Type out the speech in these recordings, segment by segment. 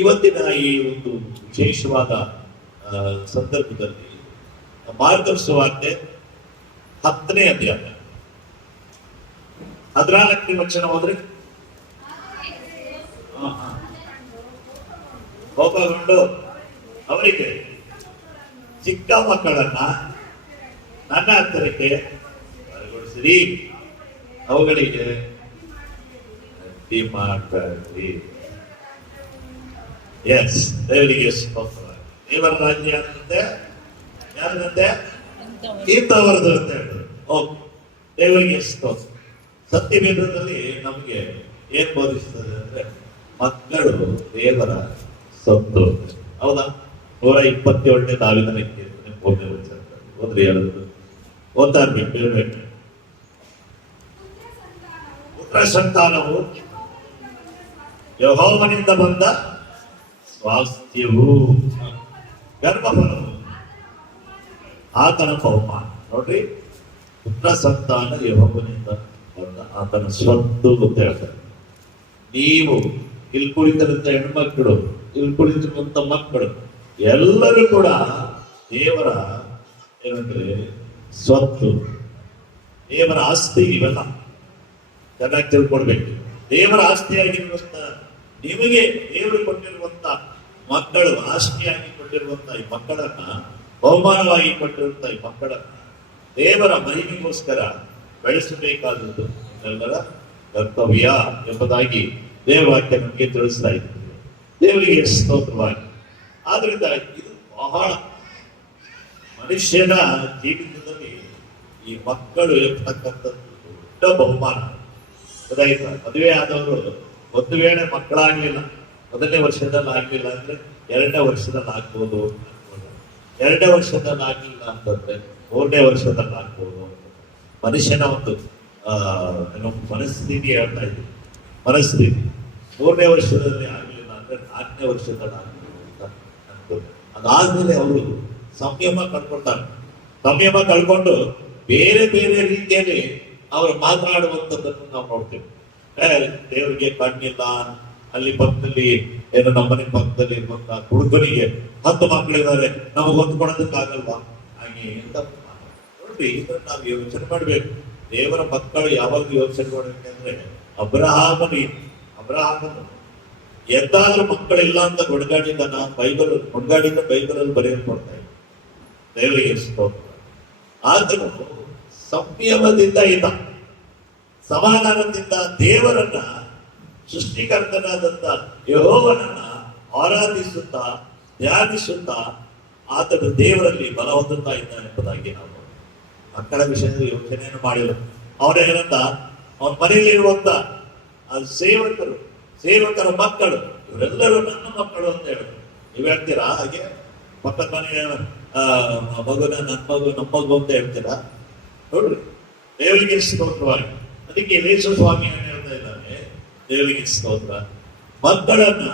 ಇವತ್ತಿನ ಈ ಒಂದು ವಿಶೇಷವಾದ ಸಂದರ್ಭದಲ್ಲಿ ಮಾರ್ಕಸ್ ಸುವಾರ್ತೆ 10ನೇ ಅಧ್ಯಾಯ 14ನೇ ವಚನ ಹೋದ್ರೆ ಕೋಪಗೊಂಡು ಅವರಿಗೆ ಚಿಕ್ಕ ಮಕ್ಕಳನ್ನ ನನ್ನ ಹತ್ತಿರಕ್ಕೆ ಬರಗೊಳಿಸಿರಿ, ಅವುಗಳಿಗೆ ಮಾಡ್ತಾರೆ. ಎಸ್, ದೇವರಿಗೆ ಸ್ತೋತ್ರ. ದೇವರ ರಾಜ್ಯ ಯಾರಂತೆ ಇಂಥವರದು ಅಂತ ಹೇಳಿದ್ರು. ಓಕೆ, ದೇವರಿಗೆ ಸ್ತೋತ್ರ. ಸತ್ಯವೇದದಲ್ಲಿ ನಮಗೆ ಏನ್ ಬೋಧಿಸ್ತದೆ ಅಂದ್ರೆ ಮಕ್ಕಳು ದೇವರ ಸೊತ್ತು. ಹೌದಾ? 127ನೇ ದಾವಿದನ ಕೀರ್ತನೆ 3ನೇ ವಚನ ಓದ್ರಿ. ಹೇಳುದು ಓದ್ತಾ ಇರ್ಬೇಕು. ಪುತ್ರ ಸಂತಾನವು ಯೆಹೋವನಿಂದ ಬಂದ ಸ್ವಾಸ್ಥ್ಯವು, ಗರ್ಭಫಲವು ಆತನ ಬಹುಮಾನ. ನೋಡ್ರಿ, ಪುತ್ರ ಸಂತಾನ ಯೆಹೋವನಿಂದ ಬಂದ ಆತನ ಸ್ವತ್ತು ಅಂತ ಹೇಳ್ತಾರೆ. ನೀವು ಇಲ್ಲಿ ಕುಳಿತಿರುವಂತ ಹೆಣ್ಮಕ್ಕಳು, ಇಲ್ಲಿ ಕುಳಿತಿರುವಂತ ಮಕ್ಕಳು ಎಲ್ಲರೂ ಕೂಡ ದೇವರ ಏನಂದ್ರೆ ಸ್ವತ್ತು, ದೇವರ ಆಸ್ತಿ. ಇವೆಲ್ಲ ಚೆನ್ನಾಗಿ ತಿಳ್ಕೊಳ್ಬೇಕು. ದೇವರ ಆಸ್ತಿಯಾಗಿರುವಂತ ನಿಮಗೆ ದೇವರು ಕೊಟ್ಟಿರುವಂತ ಮಕ್ಕಳು, ಆಸ್ತಿಯಾಗಿ ಕೊಟ್ಟಿರುವಂತ ಈ ಮಕ್ಕಳನ್ನ, ಬಹುಮಾನವಾಗಿ ಕೊಟ್ಟಿರುವಂತ ಈ ಮಕ್ಕಳನ್ನ ದೇವರ ಮಹಿಮೆಗೋಸ್ಕರ ಬೆಳೆಸಬೇಕಾದದ್ದು ಎಲ್ಲರ ಕರ್ತವ್ಯ ಎಂಬುದಾಗಿ ದೇವವಾಕ್ಯ ನಮಗೆ ತಿಳಿಸ್ತಾ ಇದ್ದಾರೆ. ದೇವರಿಗೆ ಸ್ತೋತ್ರವಾಗಿ. ಆದ್ರಿಂದ ಇದು ಬಹಳ ಮನುಷ್ಯನ ಜೀವಿತದಲ್ಲಿ ಈ ಮಕ್ಕಳು ಇರ್ತಕ್ಕಂಥದ್ದು ದೊಡ್ಡ ಬಹುಮಾನ. ಗೊತ್ತಾಯ್ತಾ? ಮದುವೆ ಆದವರು ಒಂದು ವೇಳೆ ಮಕ್ಕಳಾಗ್ಲಿಲ್ಲ, 1ನೇ ವರ್ಷದಲ್ಲಿ ಆಗ್ಲಿಲ್ಲ ಅಂದ್ರೆ 2ನೇ ವರ್ಷದಲ್ಲಿ ಆಗ್ಬೋದು, 2ನೇ ವರ್ಷದಲ್ಲಿ ಆಗ್ಲಿಲ್ಲ ಅಂತಂದ್ರೆ 3ನೇ ವರ್ಷದಲ್ಲಿ ಆಗ್ಬೋದು. ಮನುಷ್ಯನ ಒಂದು ಮನಸ್ಥಿತಿ ಹೇಳ್ತಾ ಇದ್ದೀವಿ. ಮನಸ್ಥಿತಿ 3ನೇ ವರ್ಷದಲ್ಲಿ ಆಗ್ಲಿಲ್ಲ ಅಂದ್ರೆ 4ನೇ ವರ್ಷದಲ್ಲಿ ಆಗ್ಬೋದು ಅಂತ ಅನ್ಬೋದು. ಅದಾದ್ಮೇಲೆ ಅವರು ಸಂಯಮ ಕಳ್ಕೊಳ್ತಾರೆ. ಸಂಯಮ ಕಳ್ಕೊಂಡು ಬೇರೆ ಬೇರೆ ರೀತಿಯಲ್ಲಿ ಅವರು ಮಾತನಾಡುವಂಥದ್ದನ್ನು ನಾವು ನೋಡ್ತೇವೆ. ದೇವರಿಗೆ ಕಣ್ಣಿಲ್ಲ, ಅಲ್ಲಿ ಪಕ್ಕದಲ್ಲಿ ಏನೋ ನಮ್ಮನೆ ಪಕ್ಕದಲ್ಲಿ ಇರುವಂತ ಹುಡುಗನಿಗೆ 10 ಮಕ್ಕಳಿದ್ದಾರೆ, ನಮಗೆ ಹೊಂದ್ಕೊಳೋದಕ್ಕಾಗಲ್ವಾ ಹಾಗೆ ಅಂತ ನೋಡ್ರಿ. ಇದನ್ನ ನಾವು ಯೋಚನೆ ಮಾಡ್ಬೇಕು. ದೇವರ ಮಕ್ಕಳು ಯಾವಾಗ ಯೋಚನೆ ಮಾಡ್ಬೇಕಂದ್ರೆ ಅಬ್ರಹಾಮನು ಎಂದಾದ್ರೂ ಮಕ್ಕಳಿಲ್ಲ ಅಂತ ಗೊಡ್ಗಾಡಿದ್ದಾನ? ಬೈಬಲಲ್ಲಿ ಬರೆಯಲ್ಪಡ್ತಾ ಇದೆ. ದೇವರಿಗೆ ಸ್ತೋತ್ರ. ಆದರೂ ಸಂಯಮದಿಂದ ಇದ್ದ, ಸಮಾಧಾನದಿಂದ ದೇವರನ್ನ, ಸೃಷ್ಟಿಕರ್ತನಾದಂತ ಯೆಹೋವನನ್ನ ಆರಾಧಿಸುತ್ತಾ ಧ್ಯಾನಿಸುತ್ತಾ ಆತನು ದೇವರಲ್ಲಿ ಬಲ ಹೊಂದುತ್ತಾ ಇದ್ದಾನೆ ಎಂಬುದಾಗಿ ನಾವು ಮಕ್ಕಳ ವಿಷಯದಲ್ಲಿ ಯೋಚನೆಯನ್ನು ಮಾಡಿಲ್ಲ. ಅವನೇನಂತ ಅವನ ಮನೆಯಲ್ಲಿರುವಂತ ಸೇವಕರ ಮಕ್ಕಳು ಇವರೆಲ್ಲರೂ ನನ್ನ ಮಕ್ಕಳು ಅಂತ ಹೇಳಿದ್ರು. ನೀವು ಹೇಳ್ತೀರಾ ಹಾಗೆ? ಪಕ್ಕದ ಮನೆಯ ಮಗುನ ನಮ್ಮ ಮಗು ಅಂತ ಹೇಳ್ತೀರಾ? ನೋಡ್ರಿ, ದೇವರಿಗೆ ಸ್ತೋತ್ರವಾಗಿ. ಅದಕ್ಕೆ ಯೇಸು ಸ್ವಾಮಿ ಏನು ಹೇಳ್ತಾ ಇದ್ದಾನೆ? ದೇವರಿಗೆ ಸ್ತೋತ್ರ. ಮಕ್ಕಳನ್ನ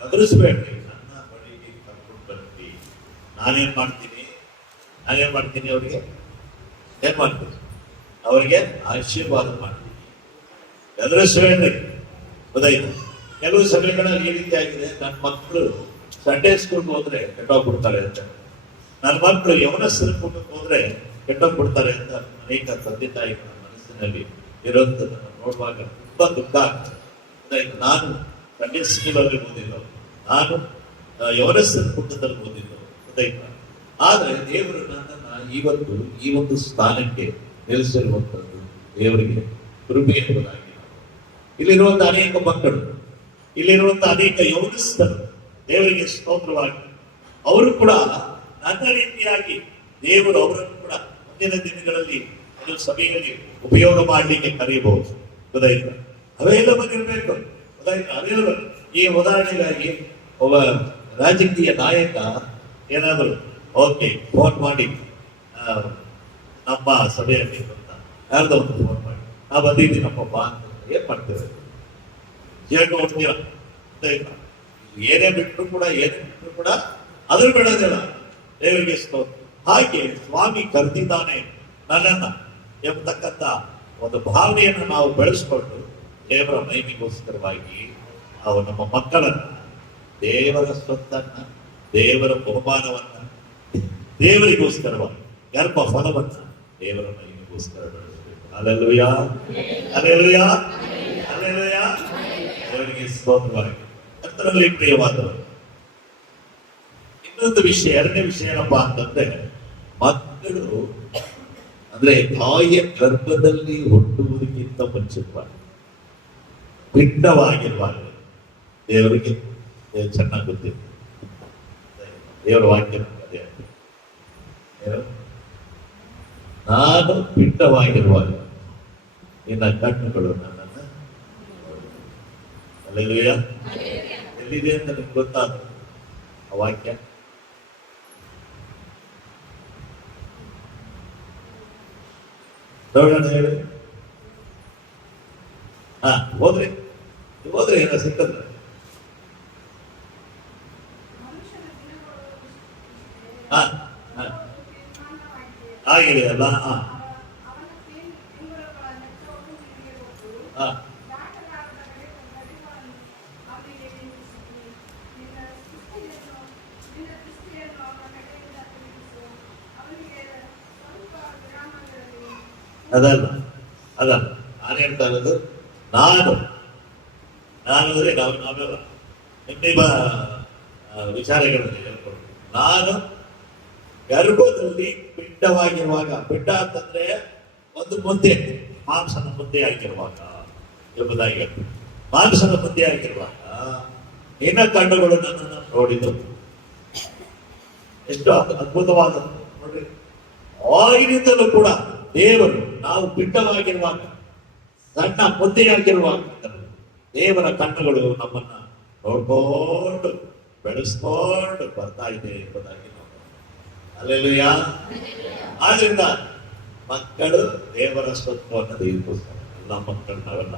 ಗದರಿಸ್ಬೇಡ್ರಿ, ನನ್ನ ಬಳಿಗೆ ಕರ್ಕೊಂಡು ಬರ್ರಿ. ನಾನೇನ್ ಮಾಡ್ತೀನಿ? ಅವ್ರಿಗೆ ಏನ್ ಮಾಡ್ತೀನಿ? ಅವ್ರಿಗೆ ಆಶೀರ್ವಾದ ಮಾಡ್ತೀನಿ. ಗದರಿಸ್ಬೇಡ್ರಿ. ಗೊತ್ತಾಯ್ತು? ಕೆಲವು ಸಭೆಗಳಲ್ಲಿ ಈ ರೀತಿ ಆಗಿದೆ, ನನ್ನ ಮಕ್ಕಳು ಸಂಡೇ ಸ್ಕೂಲ್ಗೆ ಹೋದ್ರೆ ಕೆಟ್ಟೋಗ್ಬಿಡ್ತಾರೆ ಅಂತ, ನನ್ನ ಮಕ್ಕಳು ಯವನಸ್ಥರ ಕೂಟಕ್ಕೆ ಹೋದ್ರೆ ಕೆಟ್ಟೋಗ್ಬಿಡ್ತಾರೆ ಅಂತ ಅನೇಕ ತಂದೆ ತಾಯಿಗಳ ಮನಸ್ಸಿನಲ್ಲಿ ಇರೋದನ್ನು ನೋಡುವಾಗ ತುಂಬಾ ದುಃಖ ಆಗ್ತದೆ. ನಾನು ಸಂಡೇ ಸ್ಕೂಲಲ್ಲಿ ಓದಿದ್ದು, ನಾನು ಯವನಸ್ಥರ ಕೂಟದಲ್ಲಿ ಓದಿದ್ದು. ಗೊತ್ತಾಯ್ತಾ? ಆದ್ರೆ ದೇವರು ನನ್ನನ್ನ ಇವತ್ತು ಈ ಒಂದು ಸ್ಥಾನಕ್ಕೆ ನಿಲ್ಲಿಸಿರುವಂಥದ್ದು ದೇವರಿಗೆ ಕೃಪೆ ಎಂಬುದಾಗಿ. ಇಲ್ಲಿರುವಂತ ಅನೇಕ ಮಕ್ಕಳು, ಇಲ್ಲಿರುವಂತ ಅನೇಕ ಯೌವನಸ್ಥರು ದೇವರಿಗೆ ಸ್ತೋತ್ರವಾಗಿ ಅವರು ಕೂಡ ನನ್ನ ರೀತಿಯಾಗಿ ದೇವರು ಅವರನ್ನು ಕೂಡ ಮುಂದಿನ ದಿನಗಳಲ್ಲಿ ಸಭೆಯಲ್ಲಿ ಉಪಯೋಗ ಮಾಡಲಿಕ್ಕೆ ಕರೆಯಬಹುದು. ಗೊತ್ತಾಯ್ತಾ? ಅವೆಲ್ಲ ಬಂದಿರಬೇಕು. ಗೊತ್ತಾಯ್ತಾ? ಅವೆಲ್ಲ ಈ ಉದಾಹರಣೆಗಾಗಿ ಒಬ್ಬ ರಾಜಕೀಯ ನಾಯಕ ಏನಾದರೂ ಓಕೆ ಫೋನ್ ಮಾಡಿ ನಮ್ಮ ಸಭೆಯಲ್ಲಿ ಅಂತ ಯಾರ್ದೋ ಒಂದು ಫೋನ್ ಮಾಡಿ ನಾ ಬಂದಿದ್ದೀನಪ್ಪ ಬಾ ಅಂತ ಏನ್ ಮಾಡ್ತೇವೆ? ಹೇಳ್ಕೊಡ್ತೀರ? ಏನೇ ಬಿಟ್ಟರು ಕೂಡ ಅದ್ರ ಬಿಡೋದಿಲ್ಲ. ದೇವರಿಗೆ ಸ್ತೋತ್ರ. ಹಾಗೆ ಸ್ವಾಮಿ ಕರೆದಿದ್ದಾನೆ ನನ್ನನ್ನ ಎಂಬತಕ್ಕಂಥ ಒಂದು ಭಾವನೆಯನ್ನು ನಾವು ಬೆಳೆಸ್ಕೊಂಡು ದೇವರ ಮಹಿಮೆಗೋಸ್ಕರವಾಗಿ ನಾವು ನಮ್ಮ ಮಕ್ಕಳನ್ನ ದೇವರ ಸ್ವತ್ತನ್ನ, ದೇವರ ಬಹುಮಾನವನ್ನ, ದೇವರಿಗೋಸ್ಕರವಾಗಿ ಗರ್ಭ ಫಲವನ್ನ ದೇವರ ಮಹಿಮೆಗೋಸ್ಕರ ಬೆಳೆಸಬೇಕು. Hallelujah, hallelujah, hallelujah. ದೇವರಿಗೆ ಸ್ತೋತ್ರವಾಗಿ. ಕರ್ತನಲ್ಲಿ ಪ್ರಿಯವಾದವರು, ಇನ್ನೊಂದು ವಿಷಯ, ಎರಡನೇ ವಿಷಯ ಏನಪ್ಪಾ ಅಂತಂದ್ರೆ, ಮಕ್ಕಳು ಅಂದ್ರೆ ತಾಯಿಯ ಗರ್ಭದಲ್ಲಿ ಹುಟ್ಟುವುದಕ್ಕಿಂತ ಮುಂಚಿತವಾಗಿ ಪಿಂಡವಾಗಿರುವಾಗ ದೇವರಿಗೆ ಚೆನ್ನಾಗಿ ಗೊತ್ತಿದೆ. ದೇವರ ವಾಕ್ಯ ಅದೇ, ನಾನು ಪಿಂಡವಾಗಿರುವಾಗ ನಿನ್ನ ಕಣ್ಣುಗಳು ನನ್ನನ್ನು ಅಲ್ಲೆಲ್ಲೂಯಾ. ಎಲ್ಲಿದೆ ಅಂತ ನಿಮ್ಗೆ ಗೊತ್ತಾದ ಆ ವಾಕ್ಯ? ನೋಡೋಣ, ಹೇಳಿ. ಹೋದ್ರಿ ಏನೋ ಸಿಕ್ಕಂದ್ರೆ ಆಗಿದೆ ಅಲ್ಲ. ಅದಲ್ಲ ನಾನು ಹೇಳ್ತಾ ಇರೋದು, ನಾನು ಅಂದ್ರೆ ನಾವೆಲ್ಲ ನಿಮ್ಮ ವಿಚಾರಗಳನ್ನು ಹೇಳ್ಕೊಂಡು, ನಾನು ಗರ್ಭದಲ್ಲಿ ಪಿಂಡವಾಗಿರುವಾಗ, ಪಿಂಡ ಅಂತಂದ್ರೆ ಒಂದು ಮುದ್ದೆ, ಮಾಂಸನ ಮುದ್ದೆ ಆಗಿರುವಾಗ ಎಂಬುದಾಗಿ, ಮಾಂಸನ ಮುದ್ದೆ ಆಗಿರುವಾಗ ನಿನ್ನ ಕಣ್ಣುಗಳು ನನ್ನನ್ನು ನೋಡಿದ್ದು. ಎಷ್ಟು ಅದ್ಭುತವಾದ ನೋಡ್ರಿ. ಆಗಿನಿಂದಲೂ ಕೂಡ ದೇವರು ನಾವು ಪಿಂಡವಾಗಿರುವಾಗ, ಸಣ್ಣ ಮುದ್ದೆಯಾಗಿರುವಾಗ ದೇವರ ಕಣ್ಣುಗಳು ನಮ್ಮನ್ನ ನೋಡ್ಕೊಂಡು ಬೆಳೆಸ್ಕೊಂಡು ಬರ್ತಾ ಇದೆ ಎಂಬುದಾಗಿ ನಾವು ಅಲ್ಲೆಲ್ಲೂಯಾ. ಆದ್ರಿಂದ ಮಕ್ಕಳು ದೇವರ ಸ್ವತ್ವವನ್ನು ತೆಗೆದುಕೊಳ್ತಾರೆ. ಎಲ್ಲ ಮಕ್ಕಳು ನಾವೆಲ್ಲ,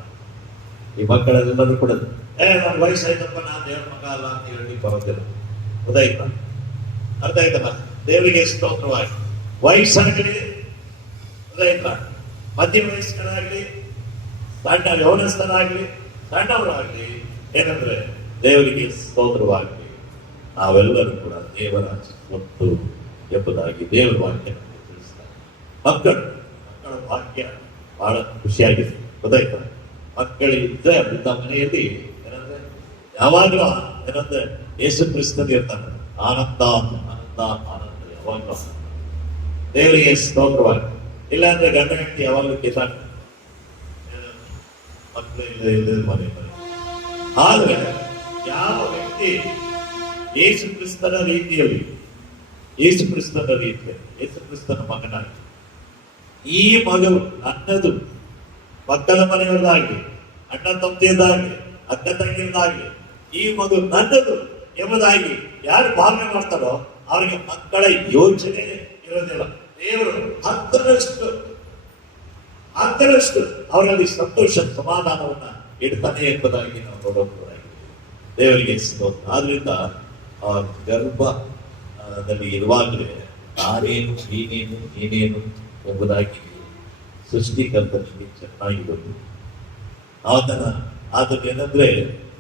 ಈ ಮಕ್ಕಳೆಲ್ಲರೂ ಕೂಡ ನನ್ನ ವಯಸ್ಸಾಯ್ತಪ್ಪ, ನಾನು ದೇವರ ಮಗ ಅಲ್ಲ ಅಂತ ಹೇಳಿ ಬರೋದಿಲ್ಲ. ಗೊತ್ತಾಯ್ತಾ? ಅರ್ಥ ಆಯ್ತಲ್ಲ? ದೇವರಿಗೆ ಸ್ತೋತ್ರವಾಗಿ. ವಯಸ್ಸಾಗಲಿ, ಗೊತ್ತಾಯ್ತಾ, ಮಧ್ಯ ವಯಸ್ಕರಾಗ್ಲಿ, ಸಣ್ಣ ಯೌವನಸ್ಥರಾಗ್ಲಿ, ಸಣ್ಣವರಾಗ್ಲಿ, ಏನಂದ್ರೆ ದೇವರಿಗೆ ಸ್ತೋತ್ರವಾಗಲಿ. ನಾವೆಲ್ಲರೂ ಕೂಡ ದೇವರ ಸ್ವತ್ತು ಎಂಬುದಾಗಿ ದೇವರ ವಾಕ್ಯ ತಿಳಿಸ್ತಾರೆ. ಮಕ್ಕಳ ವಾಕ್ಯ ಬಹಳ ಖುಷಿಯಾಗಿದೆ. ಗೊತ್ತಾಯ್ತಾ? ಮಕ್ಕಳಿದ್ರೆ ಅಂತ ಮನೆಯಲ್ಲಿ ಏನಂದ್ರೆ ಯಾವಾಗಲೂ ಏನಂದ್ರೆ ಯೇಸು ಕ್ರಿಸ್ತನಿಗೆ ಇರ್ತಾನೆ. ಆನಂದ ಆನಂದ ಆನಂದ ಯಾವಾಗಲೂ ದೇವರಿಗೆ ಸ್ತೋತ್ರವಾಗಿ. ಇಲ್ಲಾಂದ್ರೆ ಗಂಡ ಹೆಂಡತಿ ಯಾವಾಗಲೂ ಕಿತ್ತಾಟ, ಮಕ್ಕಳು ಇಲ್ಲ ಮನೆ. ಆದ್ರೆ ಯಾವ ವ್ಯಕ್ತಿ ಯೇಸು ಕ್ರಿಸ್ತನ ರೀತಿಯಲ್ಲಿ, ಯೇಸು ಕ್ರಿಸ್ತನ ಮಗನಾಗಿ, ಈ ಮಗವು ನನ್ನದು, ಮಕ್ಕಳ ಮನೆಯವರಾಗಲಿ, ಅಣ್ಣ ತಮ್ಮದಿಯದಾಗಲಿ, ಅಕ್ಕ ತಂಗಿಯದಾಗಲಿ, ಈ ಮಗು ನನ್ನದು ಎಂಬುದಾಗಿ ಯಾರು ಭಾವನೆ ಮಾಡ್ತಾರೋ ಅವರಿಗೆ ಮಕ್ಕಳ ಯೋಚನೆ ಇರೋದಿಲ್ಲ. ದೇವರು ಹತ್ತರಷ್ಟು ಅವರಲ್ಲಿ ಸಂತೋಷ ಸಮಾಧಾನವನ್ನ ಇಡ್ತಾನೆ ಎಂಬುದಾಗಿ ನಾವು ನೋಡಬಹುದಾಗಿದೆ. ದೇವರಿಗೆ ಸ್ತೋತ್ರ. ಆದ್ರಿಂದ ಆ ಗರ್ಭದಲ್ಲಿ ಇರುವಾಗಲೇ ನಾನೇನು, ನೀನೇನು ಎಂಬುದಾಗಿ ಸೃಷ್ಟಿಕರ್ತನಿಗೆ ಚೆನ್ನಾಗಿ ಗೊತ್ತು. ಏನಂದ್ರೆ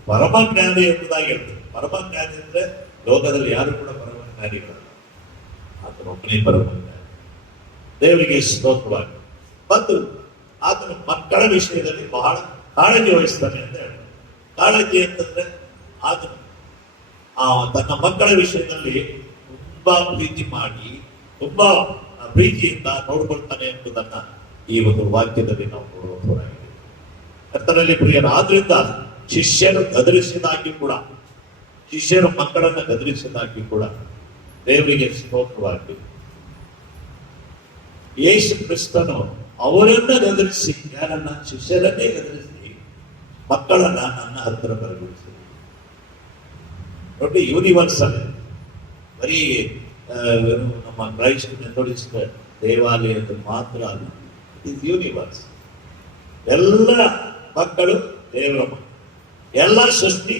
ಪರಮಜ್ಞಾನಿ ಎಂಬುದಾಗಿ ಹೇಳ್ತಾರೆ. ಪರಮಜ್ಞಾನಿ ಅಂದ್ರೆ ಲೋಕದಲ್ಲಿ ಯಾರು ಕೂಡ ಪರಮಜ್ಞಾನಿಗಳಲ್ಲ, ಆತನೊಬ್ಬನೇ ಪರಮಜ್ಞಾನಿ. ದೇವರಿಗೆ ಸ್ತೋತ್ರವಾಗಿ. ಮತ್ತು ಆತನ ಮಕ್ಕಳ ವಿಷಯದಲ್ಲಿ ಬಹಳ ಕಾಳಜಿ ವಹಿಸ್ತಾನೆ ಅಂತ ಹೇಳ್ತಾರೆ. ಕಾಳಜಿ ಅಂತಂದ್ರೆ ಆತನು ತನ್ನ ಮಕ್ಕಳ ವಿಷಯದಲ್ಲಿ ತುಂಬಾ ಪ್ರೀತಿ ಮಾಡಿ, ತುಂಬಾ ಪ್ರೀತಿಯಿಂದ ನೋಡ್ಕೊಳ್ತಾನೆ ಎಂಬುದನ್ನ ಈ ಒಂದು ವಾಕ್ಯದಲ್ಲಿ ನಾವು ನೋಡಬಹುದಾಗಿದೆ. ಕರ್ತನಲ್ಲಿ ಪ್ರಿಯರ, ಆದ್ರಿಂದ ಶಿಷ್ಯರು ಮಕ್ಕಳನ್ನ ಗದರಿಸಿದಾಗಿ ಕೂಡ ದೇವರಿಗೆ ಸ್ತೋತ್ರವಾಗಿ. ಯೇಸು ಕ್ರಿಸ್ತನು ಅವರನ್ನ ಗದರಿಸಿ, ಯಾರನ್ನ? ಶಿಷ್ಯರನ್ನೇ ಗದರಿಸಿ ಮಕ್ಕಳನ್ನ ನನ್ನ ಹತ್ತಿರ ಬರಗೊಳಿಸಿ. ನೋಡಿ, ಯೂನಿವರ್ಸಲ್, ಬರೀ ನಮ್ಮ ಕ್ರೈಸ್ಟ್ ಮೆಥೋಡಿಸ್ಟ್ ದೇವಾಲಯದ ಮಾತ್ರ ಅಲ್ಲ, ಇಟ್ ಯೂನಿವರ್ಸ್. ಎಲ್ಲ ಮಕ್ಕಳು ದೇವರ ಮಕ್ಕಳು, ಎಲ್ಲ ಸೃಷ್ಟಿ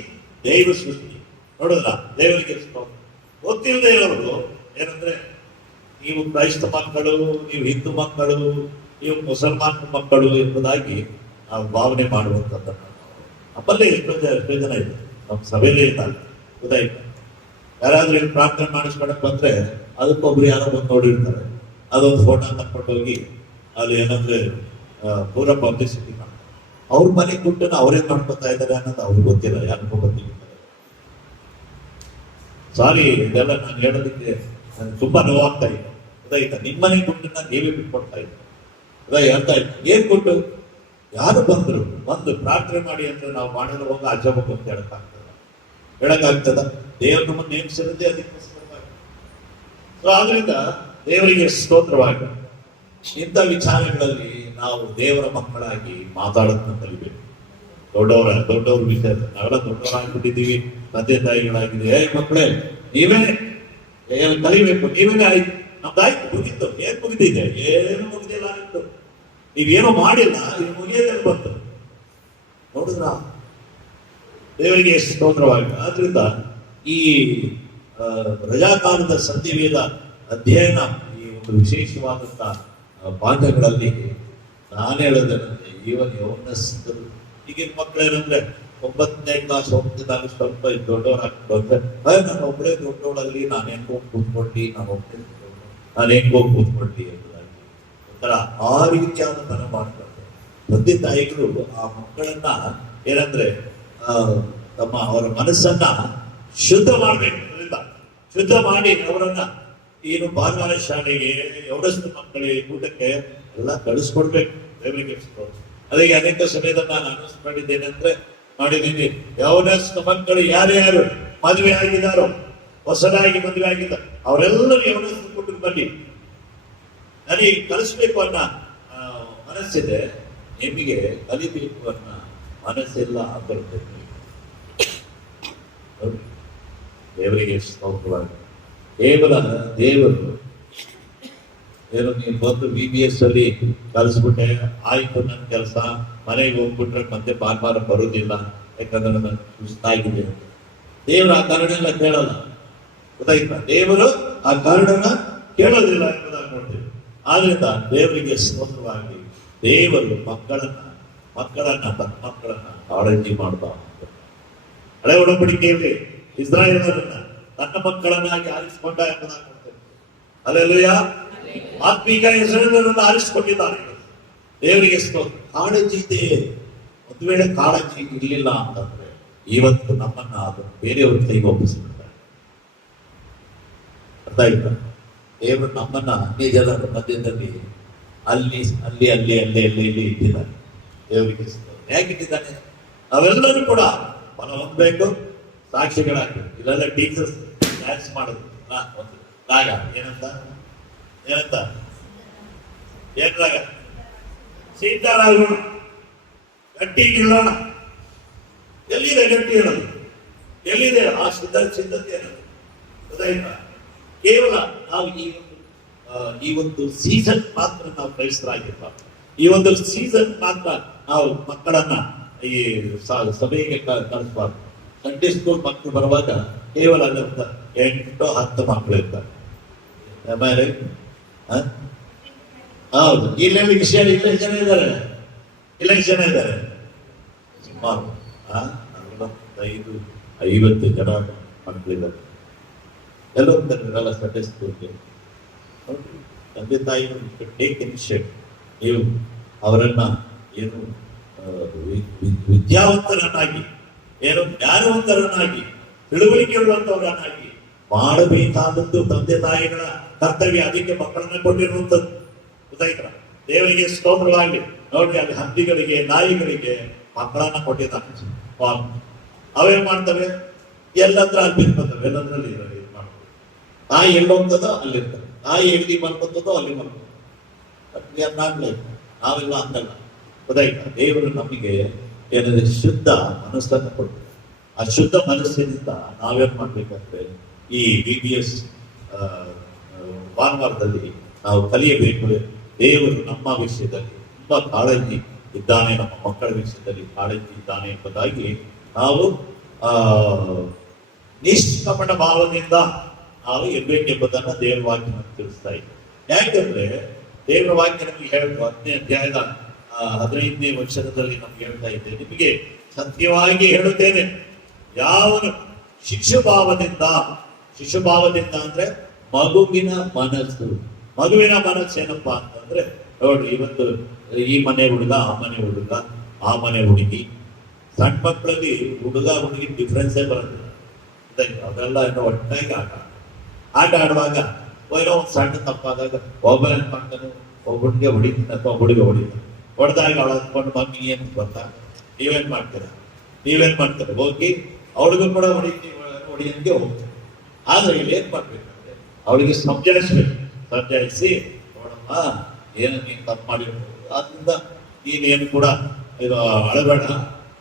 ದೈವ ಸೃಷ್ಟಿ. ನೋಡಿದ್ರ, ದೇವರಿಗೆ ಗೊತ್ತಿಲ್ಲದೆ ಇರೋರು ಏನಂದ್ರೆ, ನೀವು ಕ್ರೈಸ್ತ ಮಕ್ಕಳು, ನೀವು ಹಿಂದೂ ಮಕ್ಕಳು, ನೀವು ಮುಸಲ್ಮಾನ್ ಮಕ್ಕಳು ಎಂಬುದಾಗಿ ನಾವು ಭಾವನೆ ಮಾಡುವಂಥದ್ದು ನಮ್ಮಲ್ಲೇ ಎಷ್ಟೋ ಜನ ಇದೆ, ನಮ್ಮ ಸಭೆಯಲ್ಲೇ ಇದ್ದಾರೆ. ಗೊತ್ತಾಯ್ತು. ಯಾರಾದ್ರೂ ಇಲ್ಲಿ ಪ್ರಾರ್ಥನೆ ಮಾಡಿಸ್ಕೊಳಕ್ ಬಂದ್ರೆ ಅದಕ್ಕೊಬ್ರು ಯಾರೋ ಬಂದು ನೋಡಿರ್ತಾರೆ, ಅದೊಂದು ಫೋಟೋ ತಕ್ಕೊಂಡು ಹೋಗಿ ಅಲ್ಲಿ ಏನಂದ್ರೆ ಪೂರ ಪಬ್ಲಿಸಿಟಿ ಮಾಡ್ತಾರೆ. ಅವ್ರ ಮನೆ ಕೊಟ್ಟು ಅವ್ರೇನ್ ಮಾಡ್ಕೊತಾ ಇದ್ದಾರೆ ಅನ್ನೋದು ಅವ್ರಿಗೆ ಗೊತ್ತಿಲ್ಲ, ಯಾರಿಗೂ ಗೊತ್ತಿಲ್ಲ. ಸಾರಿ, ಇದೆಲ್ಲ ನಾನು ಹೇಳೋದಕ್ಕೆ ನನಗೆ ತುಂಬಾ ನೋವಾಗ್ತಾ ಇದೆ. ಗೊತ್ತಾಯ್ತಾ? ನಿಮ್ಮನೆ ಕೊಟ್ಟನ್ನ ನೀವೇ ಬಿಟ್ಕೊಡ್ತಾ ಇದ್ದೆ. ಹೇಳ್ತಾ ಇದ್ದೆ, ಏನ್ ಕೊಟ್ಟು ಯಾರು ಬಂದ್ರು ಬಂದು ಪ್ರಾರ್ಥನೆ ಮಾಡಿ ಅಂದ್ರೆ ನಾವು ಮಾಡಿದ್ರೆ ಹೋಗಿ ಅಜ್ಜಬೇಕು ಅಂತ ಹೇಳಕ್ಕಾಗ್ತದ? ದೇವರು ನಮ್ಮನ್ನು ನೇಮಿಸಿರೋದೇ ಅದಕ್ಕೋಸ್ಕರವಾಗಿ. ಸೊ ಆದ್ರಿಂದ ದೇವರಿಗೆ ಸ್ತೋತ್ರವಾಗಿ ಇಂಥ ನಾವು ದೇವರ ಮಕ್ಕಳಾಗಿ ಮಾತಾಡೋದನ್ನ ಕಲಿಬೇಕು. ದೊಡ್ಡವ್ರ ವಿಷಯ ನಾವೆಲ್ಲ ದೊಡ್ಡವರಾಗ್ಬಿಟ್ಟಿದ್ದೀವಿ, ತಂದೆ ತಾಯಿಗಳಾಗಿದೆ. ಮಕ್ಕಳೇ ನೀವೇ ಕಲಿಬೇಕು, ನೀವೇ ಆಯ್ತು, ನಮ್ದಾಯ್ತು, ಮುಗಿತು. ಏನ್ ಮುಗಿದಿದೆ? ಏನು ಮುಗಿದಿಲ್ಲ ಆಗಿತ್ತು. ನೀವೇನು ಮಾಡಿಲ್ಲ, ಇದು ಮುಗಿಯೋದಲ್ಲಿ ಬಂತು. ನೋಡಿದ್ರ ದೇವರಿಗೆ ಸ್ತೋತ್ರವಾಗಿ. ಆದ್ರಿಂದ ಈ ರಜಾಕಾಲದ ಸತ್ಯವೇದ ಅಧ್ಯಯನ, ಈ ಒಂದು ವಿಶೇಷವಾದಂತ ಪಾಠಗಳಲ್ಲಿ ನಾನು ಹೇಳೋದೇನಂದ್ರೆ, ಈವನ್ ಯೌವನಸ್ಥರು ಈಗಿನ ಮಕ್ಕಳೇನಂದ್ರೆ 9ನೇ ಕ್ಲಾಸ್ ಹೋಗ್ತಿದ್ದಾಗ ಸ್ವಲ್ಪ ದೊಡ್ಡವರಾಗ್ತದೆ ಅಂದ್ರೆ ನಾನು ಒಬ್ಬಳೇ ದೊಡ್ಡವಳಲ್ಲಿ ನಾನು ಹೆಂಗೋ ಕೂತ್ಕೊಳ್ಳಿ, ನಾನು ಹೆಂಗೋ ಕೂತ್ಕೊಳ್ಳಿ ಎಂಬುದಾಗಿ ಒಂಥರ ಆ ರೀತಿಯಾದ ತನ ಮಾಡ್ತಾರೆ. ತಂದೆ ತಾಯಿಗಳು ಆ ಮಕ್ಕಳನ್ನ ಏನಂದ್ರೆ ಅವರ ಮನಸ್ಸನ್ನ ಶುದ್ಧ ಮಾಡ್ಬೇಕು. ಶುದ್ಧ ಮಾಡಿ ಅವರನ್ನ ಏನು ಭಾನುವಾರ ಶಾಲೆಗೆ, ಯೌವನಸ್ಥ ಮಕ್ಕಳಿಗೆ ಊಟಕ್ಕೆ ಎಲ್ಲ ಕಳಿಸ್ಕೊಡ್ಬೇಕು. ದೇವರಿಗೆ ಅದಕ್ಕೆ ಅನೇಕ ಸಮಯದಲ್ಲಿ ನಾನು ಅನೌನ್ಸ್ ಮಾಡಿದ್ದೀನಿ, ಯೌವನಸ್ಥ ಮಕ್ಕಳು ಯಾರ್ಯಾರು ಮದುವೆ ಆಗಿದ್ದಾರೋ, ಹೊಸದಾಗಿ ಮದುವೆ ಆಗಿದ್ದ ಅವರೆಲ್ಲರೂ ಯೌವನಸ್ಥ ಕುಟುಂಬ ಬನ್ನಿ, ನನಗೆ ಕಲಿಸ್ಬೇಕು ಅನ್ನೋ ಮನಸ್ಸಿದೆ. ನಿಮಗೆ ಕಲಿಬೇಕು ಅನ್ನೋ ಮನಸ್ಸೆಲ್ಲ ಬರ್ತದೆ. ದೇವರಿಗೆ ಸ್ತೋತ್ರವಾಗಿ. ಕೇವಲ ದೇವರು ಏನು ನೀವು ಬಂದು BBS ಅಲ್ಲಿ ಕಲಿಸ್ಬಿಟ್ಟೆ ಆಯ್ತು, ನನ್ನ ಕೆಲಸ, ಮನೆಗೆ ಹೋಗ್ಬಿಟ್ರೆ ಮತ್ತೆ ಭಾನುವಾರ ಬರುವುದಿಲ್ಲ ಯಾಕಂದ್ರೆ ನಾನು ಸುಸ್ತಾಗಿದೆ. ದೇವರು ಆ ಕಾರಣೆಲ್ಲ ಕೇಳಲ್ಲ. ಗೊತ್ತಾಯ್ತಾ? ದೇವರು ಆ ಕಾರಣನ ಕೇಳೋದಿಲ್ಲ ಎಂಬುದಾಗಿ ನೋಡ್ತೀವಿ. ಆದ್ರಿಂದ ದೇವರಿಗೆ ಸ್ತೋತ್ರವಾಗಿ ದೇವರು ಮಕ್ಕಳನ್ನ ಕಾಳಜಿ ಮಾಡ್ತಾ ಹಳೆ ಒಡಂಬಡಿಕೆಯಲ್ಲಿ ಇಸ್ರಾಯೇಲರನ್ನ ತನ್ನ ಮಕ್ಕಳನ್ನಾಗಿ ಆರಿಸಿಕೊಂಡ ಎಂಬುದಾಗಿ ನೋಡ್ತೇವೆ. ಅಲ್ಲೆಲ್ಲೂಯಾ. ಆತ್ಮೀಕ ಹೆಸರನ್ನು ಆರಿಸಿಕೊಂಡಿದ್ದಾರೆ. ದೇವರಿಗೆ ಕಾಳಜಿ ಇದೆ. ಒಂದು ವೇಳೆ ಕಾಳಜಿ ಇರಲಿಲ್ಲ ಅಂತಂದ್ರೆ ಇವತ್ತು ನಮ್ಮನ್ನ ಅದನ್ನು ಬೇರೆಯವ್ರ ಕೈಗೆ ಒಪ್ಪಿಸಿಬಿಡ್ತಾರೆ. ಅರ್ಥ ಆಯ್ತಾ? ದೇವರು ನಮ್ಮನ್ನ ಅನ್ಯ ಜನರ ಮಧ್ಯದಲ್ಲಿ ಅಲ್ಲಿ ಇಟ್ಟಿದ್ದಾನೆ. ದೇವರಿಗೆ ಹೇಗಿಟ್ಟಿದ್ದಾನೆ? ನಾವೆಲ್ಲರೂ ಕೂಡ ಫಲ ಹೊಂದಬೇಕು, ಸಾಕ್ಷಿಗಳಾಗಬೇಕು. ಇಲ್ಲೆಲ್ಲ ಟೀಚರ್ಸ್ ಡ್ಯಾನ್ಸ್ ಮಾಡೋದು ರಾಗ ಏನಂತ ಏನ್ ರಾಗ? ಸೀತಾರಾಗೋಣ, ಗಟ್ಟಿ ನಿಲ್ಲೋಣ. ಎಲ್ಲಿದೆ ಗಟ್ಟಿ ಹೇಳೋದು? ಎಲ್ಲಿದೆ ಆ ಸಿದ್ಧತೆ ಅನ್ನೋದು? ಗೊತ್ತಾಯ್ತಾ? ಕೇವಲ ನಾವು ಈ ಒಂದು ಸೀಸನ್ ಮಾತ್ರ ನಾವು ಕ್ರೈಸ್ತರಾಗಿರ್ಬಾರ್ದು. ಈ ಒಂದು ಸೀಸನ್ ಮಾತ್ರ ನಾವು ಮಕ್ಕಳನ್ನ ಈ ಸಭೆಗೆ ಕಳಿಸ್ಬಾರ್ದು. ಸಂಡೇ ಸ್ಕೂಲ್ ಮಕ್ಕಳು ಬರುವಾಗ ಕೇವಲ 8-10 ಮಕ್ಕಳು ಇರ್ತಾರೆ. ಹೌದು, ಇಲ್ಲೆಲ್ಲಿ ವಿಷಯ ಇಲ್ಲ ಜನ ಇದ್ದಾರೆ ಸುಮಾರು 45-50 ಜನ ಮಕ್ಕಳಿದ್ದಾರೆ. ಎಲ್ಲ ಹೋಗ್ತಾರೆ ಸಂಡೇ ಸ್ಕೂಲ್ಗೆ. ತಂದೆ ತಾಯಿ ಟೇಕ್ ಇನಿಷಿಯೇಟಿವ್. ನೀವು ಅವರನ್ನ ಏನು ವಿದ್ಯಾವಂತರನ್ನಾಗಿ, ಏನು ಜ್ಞಾನವಂತರನ್ನಾಗಿ, ತಿಳುವಳಿಕೆ ಉಳ್ಳಂತವರನ್ನಾಗಿ ಮಾಡಬೇಕಾದದ್ದು ತಂದೆ ತಾಯಿಗಳ ಕರ್ತವ್ಯ. ಅದಕ್ಕೆ ಮಕ್ಕಳನ್ನ ಕೊಟ್ಟಿರುವಂಥದ್ದು. ಗೊತ್ತಾಯ್ತಾ? ದೇವರಿಗೆ ಸ್ತೋತ್ರವಾಗಿ. ನೋಡಿ, ಅಲ್ಲಿ ಹಂದಿಗಳಿಗೆ, ನಾಯಿಗಳಿಗೆ ಮಕ್ಕಳನ್ನ ಕೊಟ್ಟಿದ್ದಾನೆ. ಅವೇನ್ ಮಾಡ್ತವೆ? ಎಲ್ಲತ್ರ ಅಲ್ಲಿ ಇರ್ತವೆ, ಎಲ್ಲದ್ರಲ್ಲಿ ಮಾಡ್ತವೆ. ನಾಯಿ ಎಲ್ಲಿ ಹೋಗ್ತದೋ ಅಲ್ಲಿರ್ತದೆ, ನಾಯಿ ಎಲ್ಲಿ ಮಲ್ಕೋತದೋ ಅಲ್ಲಿ ಮಲ್ಕೋತದೆ. ನಾವೆಲ್ಲ ಹಂಗಲ್ಲ. ಗೊತ್ತಾಯ್ತಾ? ದೇವರು ನಮಗೆ ಏನಂದ್ರೆ ಶುದ್ಧ ಮನಸ್ಸನ್ನು ಕೊಡ್ತಾರೆ. ಆ ಶುದ್ಧ ಮನಸ್ಸಿನಿಂದ ನಾವೇನ್ ಮಾಡ್ಬೇಕಂದ್ರೆ ಈ BBS ಭಾನುವಾರದಲ್ಲಿ ನಾವು ಕಲಿಯಬೇಕು. ದೇವರು ನಮ್ಮ ವಿಷಯದಲ್ಲಿ ತುಂಬಾ ಕಾಳಜಿ ಇದ್ದಾನೆ, ನಮ್ಮ ಮಕ್ಕಳ ವಿಷಯದಲ್ಲಿ ಕಾಳಜಿ ಇದ್ದಾನೆ ಎಂಬುದಾಗಿ ನಾವು ನಿಷ್ಕಪಟ ಭಾವದಿಂದ ನಾವು ಇರ್ಬೇಕೆಂಬುದನ್ನ ದೇವರ ವಾಕ್ಯ ನಮ್ಗೆ ತಿಳಿಸ್ತಾ ಇದೆ. ಯಾಕಂದ್ರೆ ದೇವರ ವಾಕ್ಯ ನಮಗೆ ಹೇಳ್ತು 10ನೇ ಅಧ್ಯಾಯದ 15ನೇ ವಚನದಲ್ಲಿ ನಮ್ಗೆ ಹೇಳ್ತಾ ಇದ್ದೆ, ನಿಮಗೆ ಸತ್ಯವಾಗಿ ಹೇಳುತ್ತೇನೆ, ಯಾವನು ಶಿಶುಭಾವದಿಂದ. ಶಿಶುಭಾವದಿಂದ ಅಂದ್ರೆ ಮಗುವಿನ ಮನಸ್ಸು. ಮಗುವಿನ ಮನಸ್ಸು ಏನಪ್ಪಾ ಅಂತಂದ್ರೆ, ನೋಡಿ, ಇವತ್ತು ಈ ಮನೆ ಹುಡುಗ, ಆ ಮನೆ ಹುಡುಗ, ಆ ಮನೆ ಹುಡುಗಿ. ಸಣ್ಣ ಮಕ್ಕಳಲ್ಲಿ ಹುಡುಗ ಹುಡುಗಿ ಡಿಫ್ರೆನ್ಸೇ ಬರೋದಿಲ್ಲ. ಅದೆಲ್ಲ ಏನೋ ಒಟ್ಟಾಗಿ ಆಟ ಆಡುವಾಗ ಏನೋ ಒಂದು ಸಣ್ಣ ತಪ್ಪಾದಾಗ ಒಬ್ಬ ಏನ್ ಮಾಡ್ತಾನೆ, ಒಬ್ಬನಿಗೆ ಹೊಡಿತೀನಿ ಅಥವಾ ಹುಡುಗ ಹೊಡಿತಾನೆ. ಹೊಡೆದಾಗ ಅವಳು ಅಂದ್ಕೊಂಡು ಮಮ್ಮಿ ಏನು ಗೊತ್ತಾ, ನೀವೇನ್ ಮಾಡ್ತೀರ ಹೋಗಿ ಅವಳಿಗೂ ಕೂಡ ಹೊಡಿಯಂಗೆ ಹೋಗ್ತಾರೆ. ಆದ್ರೆ ಇಲ್ಲಿ ಏನ್ ಮಾಡ್ಬೇಕಂದ್ರೆ ಅವಳಿಗೆ ಸಮಜಾಯಿಸಿ ನೋಡಮ್ಮ, ಏನು ನೀನು ತಪ್ಪು ಮಾಡಿರ್ಬೋದು, ಆದ್ರಿಂದ ನೀನೇನು ಕೂಡ ಇದು ಅಳಬೇಡ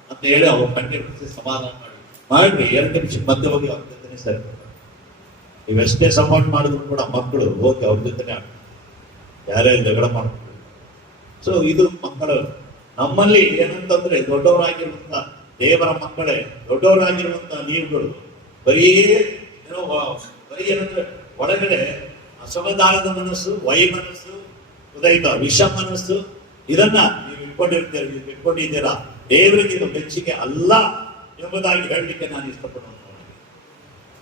ಅಂತ ಹೇಳಿ ಅವ್ರ ಕಣ್ಣೆ ಬಿಡಿಸಿ ಸಮಾಧಾನ ಮಾಡಿ 2 ನಿಮಿಷ ಮಧ್ಯೆ ಹೋಗಿ ಅವ್ರ ಜೊತೆ ಸರಿ. ನೀವೆಷ್ಟೇ ಸಪೋರ್ಟ್ ಮಾಡಿದ್ರು ಕೂಡ ಮಕ್ಕಳು ಹೋಗಿ ಅವ್ರ ಜೊತೆನೆ ಆಡ್ತಾರೆ, ಯಾರೇ ಜಗಳ ಮಾಡ್ತಾರೆ. ಸೊ ಇದು ಮಕ್ಕಳು. ನಮ್ಮಲ್ಲಿ ಏನಂತಂದ್ರೆ, ದೊಡ್ಡವರಾಗಿರುವಂತ ದೇವರ ಮಕ್ಕಳೇ, ದೊಡ್ಡವರಾಗಿರುವಂತ ನೀವುಗಳು ಬರೀ ಏನಂದ್ರೆ ಒಳಗಡೆ ಅಸಮಾಧಾನದ ಮನಸ್ಸು, ಮನಸ್ಸು, ವಿಷ ಮನಸ್ಸು, ಇದನ್ನ ನೀವು ಇಟ್ಕೊಂಡಿದ್ದೀರಾ. ದೇವರಿಗೆ ಇದು ಮೆಚ್ಚುಗೆ ಅಲ್ಲ ಎಂಬುದಾಗಿ ಹೇಳಲಿಕ್ಕೆ ನಾನು ಇಷ್ಟಪಡುವಂತ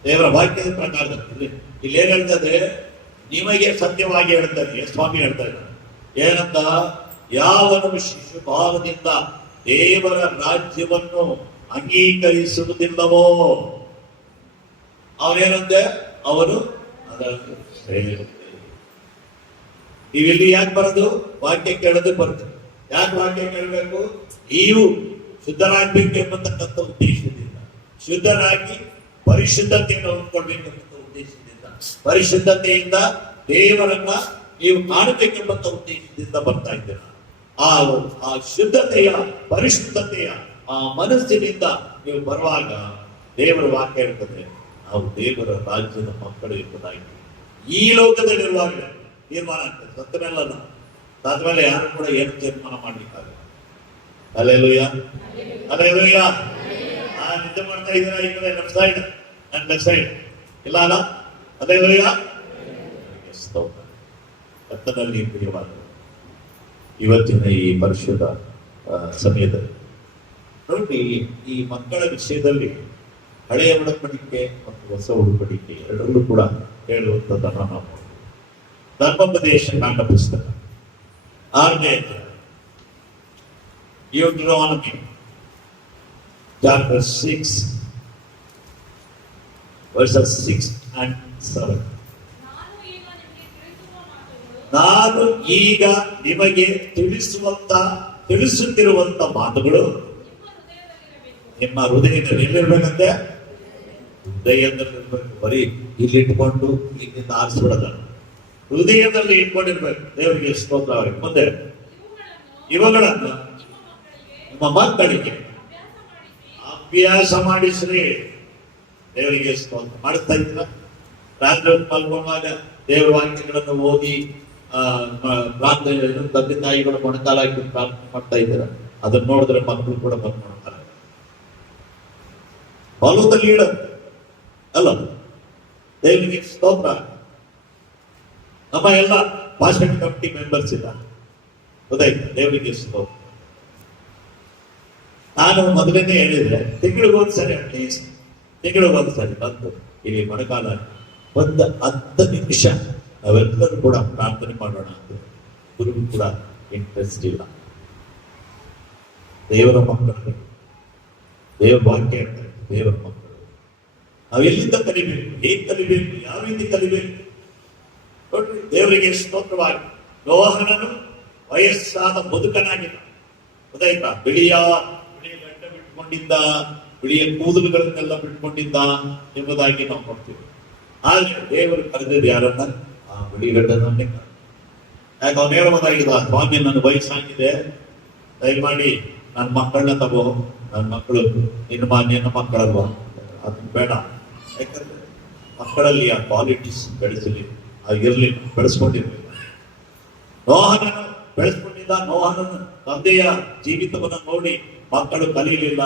ದೇವರ ವಾಕ್ಯದ ಪ್ರಕಾರದಲ್ಲಿ ಇಲ್ಲಿ ಏನ್ ಹೇಳ್ತದೆ, ನಿಮಗೆ ಸತ್ಯವಾಗಿ ಹೇಳ್ತಾರೆ. ಸ್ವಾಮಿ ಹೇಳ್ತಾ ಇದ್ದಾರೆ ಏನಂತ, ಯಾವನು ಶಿಶುಭಾವದಿಂದ ದೇವರ ರಾಜ್ಯವನ್ನು ಅಂಗೀಕರಿಸುವುದಿಲ್ಲವೋ ಅವನೇನಂತೆ, ಅವನು ಅದನ್ನು ಸೇರುತ್ತೇನೆ. ನೀವಿಲ್ಲಿ ಯಾಕೆ ಬರೋದು? ವಾಕ್ಯ ಕೇಳೋದು ಬರ್ತದೆ. ಯಾಕೆ ವಾಕ್ಯ ಕೇಳಬೇಕು? ನೀವು ಶುದ್ಧರಾಗಬೇಕು ಎಂಬತಕ್ಕಂಥ ಉದ್ದೇಶದಿಂದ, ಶುದ್ಧರಾಗಿ ಪರಿಶುದ್ಧತೆಯನ್ನು ಹೊಂದ್ಕೊಳ್ಬೇಕೆಂಬ ಉದ್ದೇಶದಿಂದ, ಪರಿಶುದ್ಧತೆಯಿಂದ ದೇವರನ್ನ ನೀವು ಕಾಣಬೇಕೆಂಬಂತ ಉದ್ದೇಶದಿಂದ ಬರ್ತಾ ಇದ್ದೀರ. ಆ ಶುದ್ಧತೆಯ, ಪರಿಶುದ್ಧತೆಯ ಆ ಮನಸ್ಸಿನಿಂದ ನೀವು ಬರುವಾಗ ದೇವರ ವಾಕ್ಯ ಇರ್ತದೆ, ನಾವು ದೇವರ ರಾಜ್ಯದ ಮಕ್ಕಳು ಎಂಬುದಾಗಿ ಈ ಲೋಕದಲ್ಲಿರುವಾಗ ತೀರ್ಮಾನ ಆಗ್ತದೆ. ಸತ್ತ ಮೇಲಲ್ಲ, ಅದಾದ ಮೇಲೆ ಯಾರು ಕೂಡ ಏನು ತೀರ್ಮಾನ ಮಾಡ್ಲಿಕ್ಕಾಗಲ್ಲ. Alleluia, alleluia. ನಿದ್ದೆ ಮಾಡ್ತಾ ಇದ್ದೀರಾ ಈ ಕಡೆ ಲೆಫ್ಟ್ ಸೈಡ್, ನನ್ನ ಲೆಫ್ಟ್ ಸೈಡ್ ಇಲ್ಲ ಅಲ್ಲ? ಅಲ್ಲೆಲೂಯ. ಕರ್ತನಲ್ಲಿ ಪ್ರಿಯವಾದ ಇವತ್ತಿನ ಈ ಪರಿಶುದ್ಧ ಸಮಯದಲ್ಲಿ ನೋಡಿ, ಈ ಮಕ್ಕಳ ವಿಷಯದಲ್ಲಿ ಹಳೆಯ ಉಡಂಬಡಿಕೆ ಮತ್ತು ಹೊಸ ಉಡಂಬಡಿಕೆ ಎರಡರಲ್ಲೂ ಕೂಡ ಹೇಳುವಂಥದ್ದನ್ನು ನಾವು ಧರ್ಮೋಪದೇಶ ಕಾಂಡ ಪುಸ್ತಕ 6ನೇ ಅಧ್ಯಾಯ, Deuteronomy chapter 6 verses 6 and 7. ನಾನು ಈಗ ನಿಮಗೆ ತಿಳಿಸುತ್ತಿರುವಂತ ಮಾತುಗಳು ನಿಮ್ಮ ಹೃದಯದಲ್ಲಿ ಎಲ್ಲಿರ್ಬೇಕಂತೆ? ಹೃದಯದಲ್ಲಿರ್ಬೇಕು. ಬರೀ ಇಲ್ಲಿಟ್ಕೊಂಡು ಇಲ್ಲಿಂದ ಆರಿಸ್ಬಿಡದ, ಹೃದಯದಲ್ಲಿ ಇಟ್ಕೊಂಡಿರ್ಬೇಕು. ದೇವರಿಗೆ ಸ್ತೋತ್ರ. ಮುಂದೆ ಇವುಗಳನ್ನು ನಿಮ್ಮ ಮಕ್ಕಳಿಗೆ ಅಭ್ಯಾಸ ಮಾಡಿಸ್ರಿ. ದೇವರಿಗೆ ಸ್ತೋತ್ರ. ಮಾಡಿಸ್ತಾ ಇದ್ದೀರ? ರಾತ್ರಿ ಮಲ್ಕೊಂಡಾಗ ದೇವರ ವಾಕ್ಯಗಳನ್ನು ಓದಿ ಪ್ರಾರ್ಥನೆ, ತಂದೆ ತಾಯಿಗಳು ಮೊಣಕಾಲಾಗಿ ಪ್ರಾರ್ಥನೆ ಮಾಡ್ತಾ ಇದ್ದೀರ. ಅದನ್ನ ನೋಡಿದ್ರೆ ಮಕ್ಕಳು ಕೂಡ ಬಂದು ಮಾಡ್ತಾರೆ. ಫಾಲೋದಲ್ಲಿ ಇಡ ಅಲ್ಲ. ದೇವರಿಗೆ ಸ್ತೋತ್ರ. ನಮ್ಮ ಎಲ್ಲ ಭಾಷಣ ಕಮಿಟಿ ಮೆಂಬರ್ಸ್ ಇಲ್ಲ, ಗೊತ್ತಾಯ್ತು? ದೇವರಿಗೆ ಸ್ತೋತ್ರ. ನಾನು ಮೊದಲನೇ ಹೇಳಿದ್ರೆ ತಿಂಗಳಿಗೊಂದ್ಸರಿ, ಅಟ್ಲೀಸ್ಟ್ ತಿಂಗಳಿಗೊಂದ್ಸರಿ ಬಂದು ಇಲ್ಲಿ ಮೊಣಕಾಲ ಒಂದು 10 ನಿಮಿಷ ನಾವೆಲ್ಲರೂ ಕೂಡ ಪ್ರಾರ್ಥನೆ ಮಾಡೋಣ ಅಂತ. ಗುರುಗೂ ಕೂಡ ಇಂಟ್ರೆಸ್ಟ್ ಇಲ್ಲ. ದೇವರ ಮಕ್ಕಳು, ದೇವರ ವಾಕ್ಯ ಹೇಳ್ತಾರೆ, ದೇವರ ಮಕ್ಕಳು ನಾವೆಲ್ಲಿಂದ ಕಲಿಬೇಕು, ಹೇಗೆ ಕಲಿಬೇಕು, ಯಾವ ರೀತಿ ಕಲಿಬೇಕು ನೋಡ್ರಿ. ದೇವರಿಗೆ ಸ್ತೋತ್ರವಾಗಿ ನೋಹನನು ವಯಸ್ಸಾದ ಮುದುಕನಾಗಿಲ್ಲ, ಗೊತ್ತಾಯ್ತಾ? ಬಿಳಿಯ ಗಡ್ಡ ಬಿಟ್ಕೊಂಡಿದ್ದ, ಬಿಳಿಯ ಕೂದಲುಗಳನ್ನೆಲ್ಲ ಬಿಟ್ಕೊಂಡಿದ್ದ ಎಂಬುದಾಗಿ ನಾವು ನೋಡ್ತೀವಿ. ಆದ್ರೆ ದೇವರು ಕರೆದಿದ್ದು ಯಾರನ್ನ? ಆ ಬಿಳಿಗಡ್ಡನನ್ನೇ. ಯಾಕೆ ಅವನು ಹೇಳಬಹುದಾಗಿದ್ದ, ಸ್ವಾಮಿ ನನ್ನ ವಯಸ್ಸಾಗಿದೆ, ದಯಮಾಡಿ ನನ್ನ ಮಕ್ಕಳನ್ನ ತಗೋ, ನನ್ನ ಮಕ್ಕಳು ನಿನ್ನ ಮಕ್ಕಳಲ್ವಾ? ಅದನ್ನ ಬೇಡ. ಯಾಕಂದ್ರೆ ಮಕ್ಕಳಲ್ಲಿ ಆ ಕ್ವಾಲಿಟೀಸ್ ಬೆಳೆಸಲಿ, ಇರ್ಲಿ, ಬೆಳೆಸ್ಕೊಂಡಿರ್ಲಿಲ್ಲ. ನೋಹನನ್ನು ಬೆಳೆಸ್ಕೊಂಡಿದ್ದ. ನೋಹನನ ತಂದೆಯ ಜೀವಿತವನ್ನು ನೋಡಿ ಮಕ್ಕಳು ಕಲಿಯಲಿಲ್ಲ.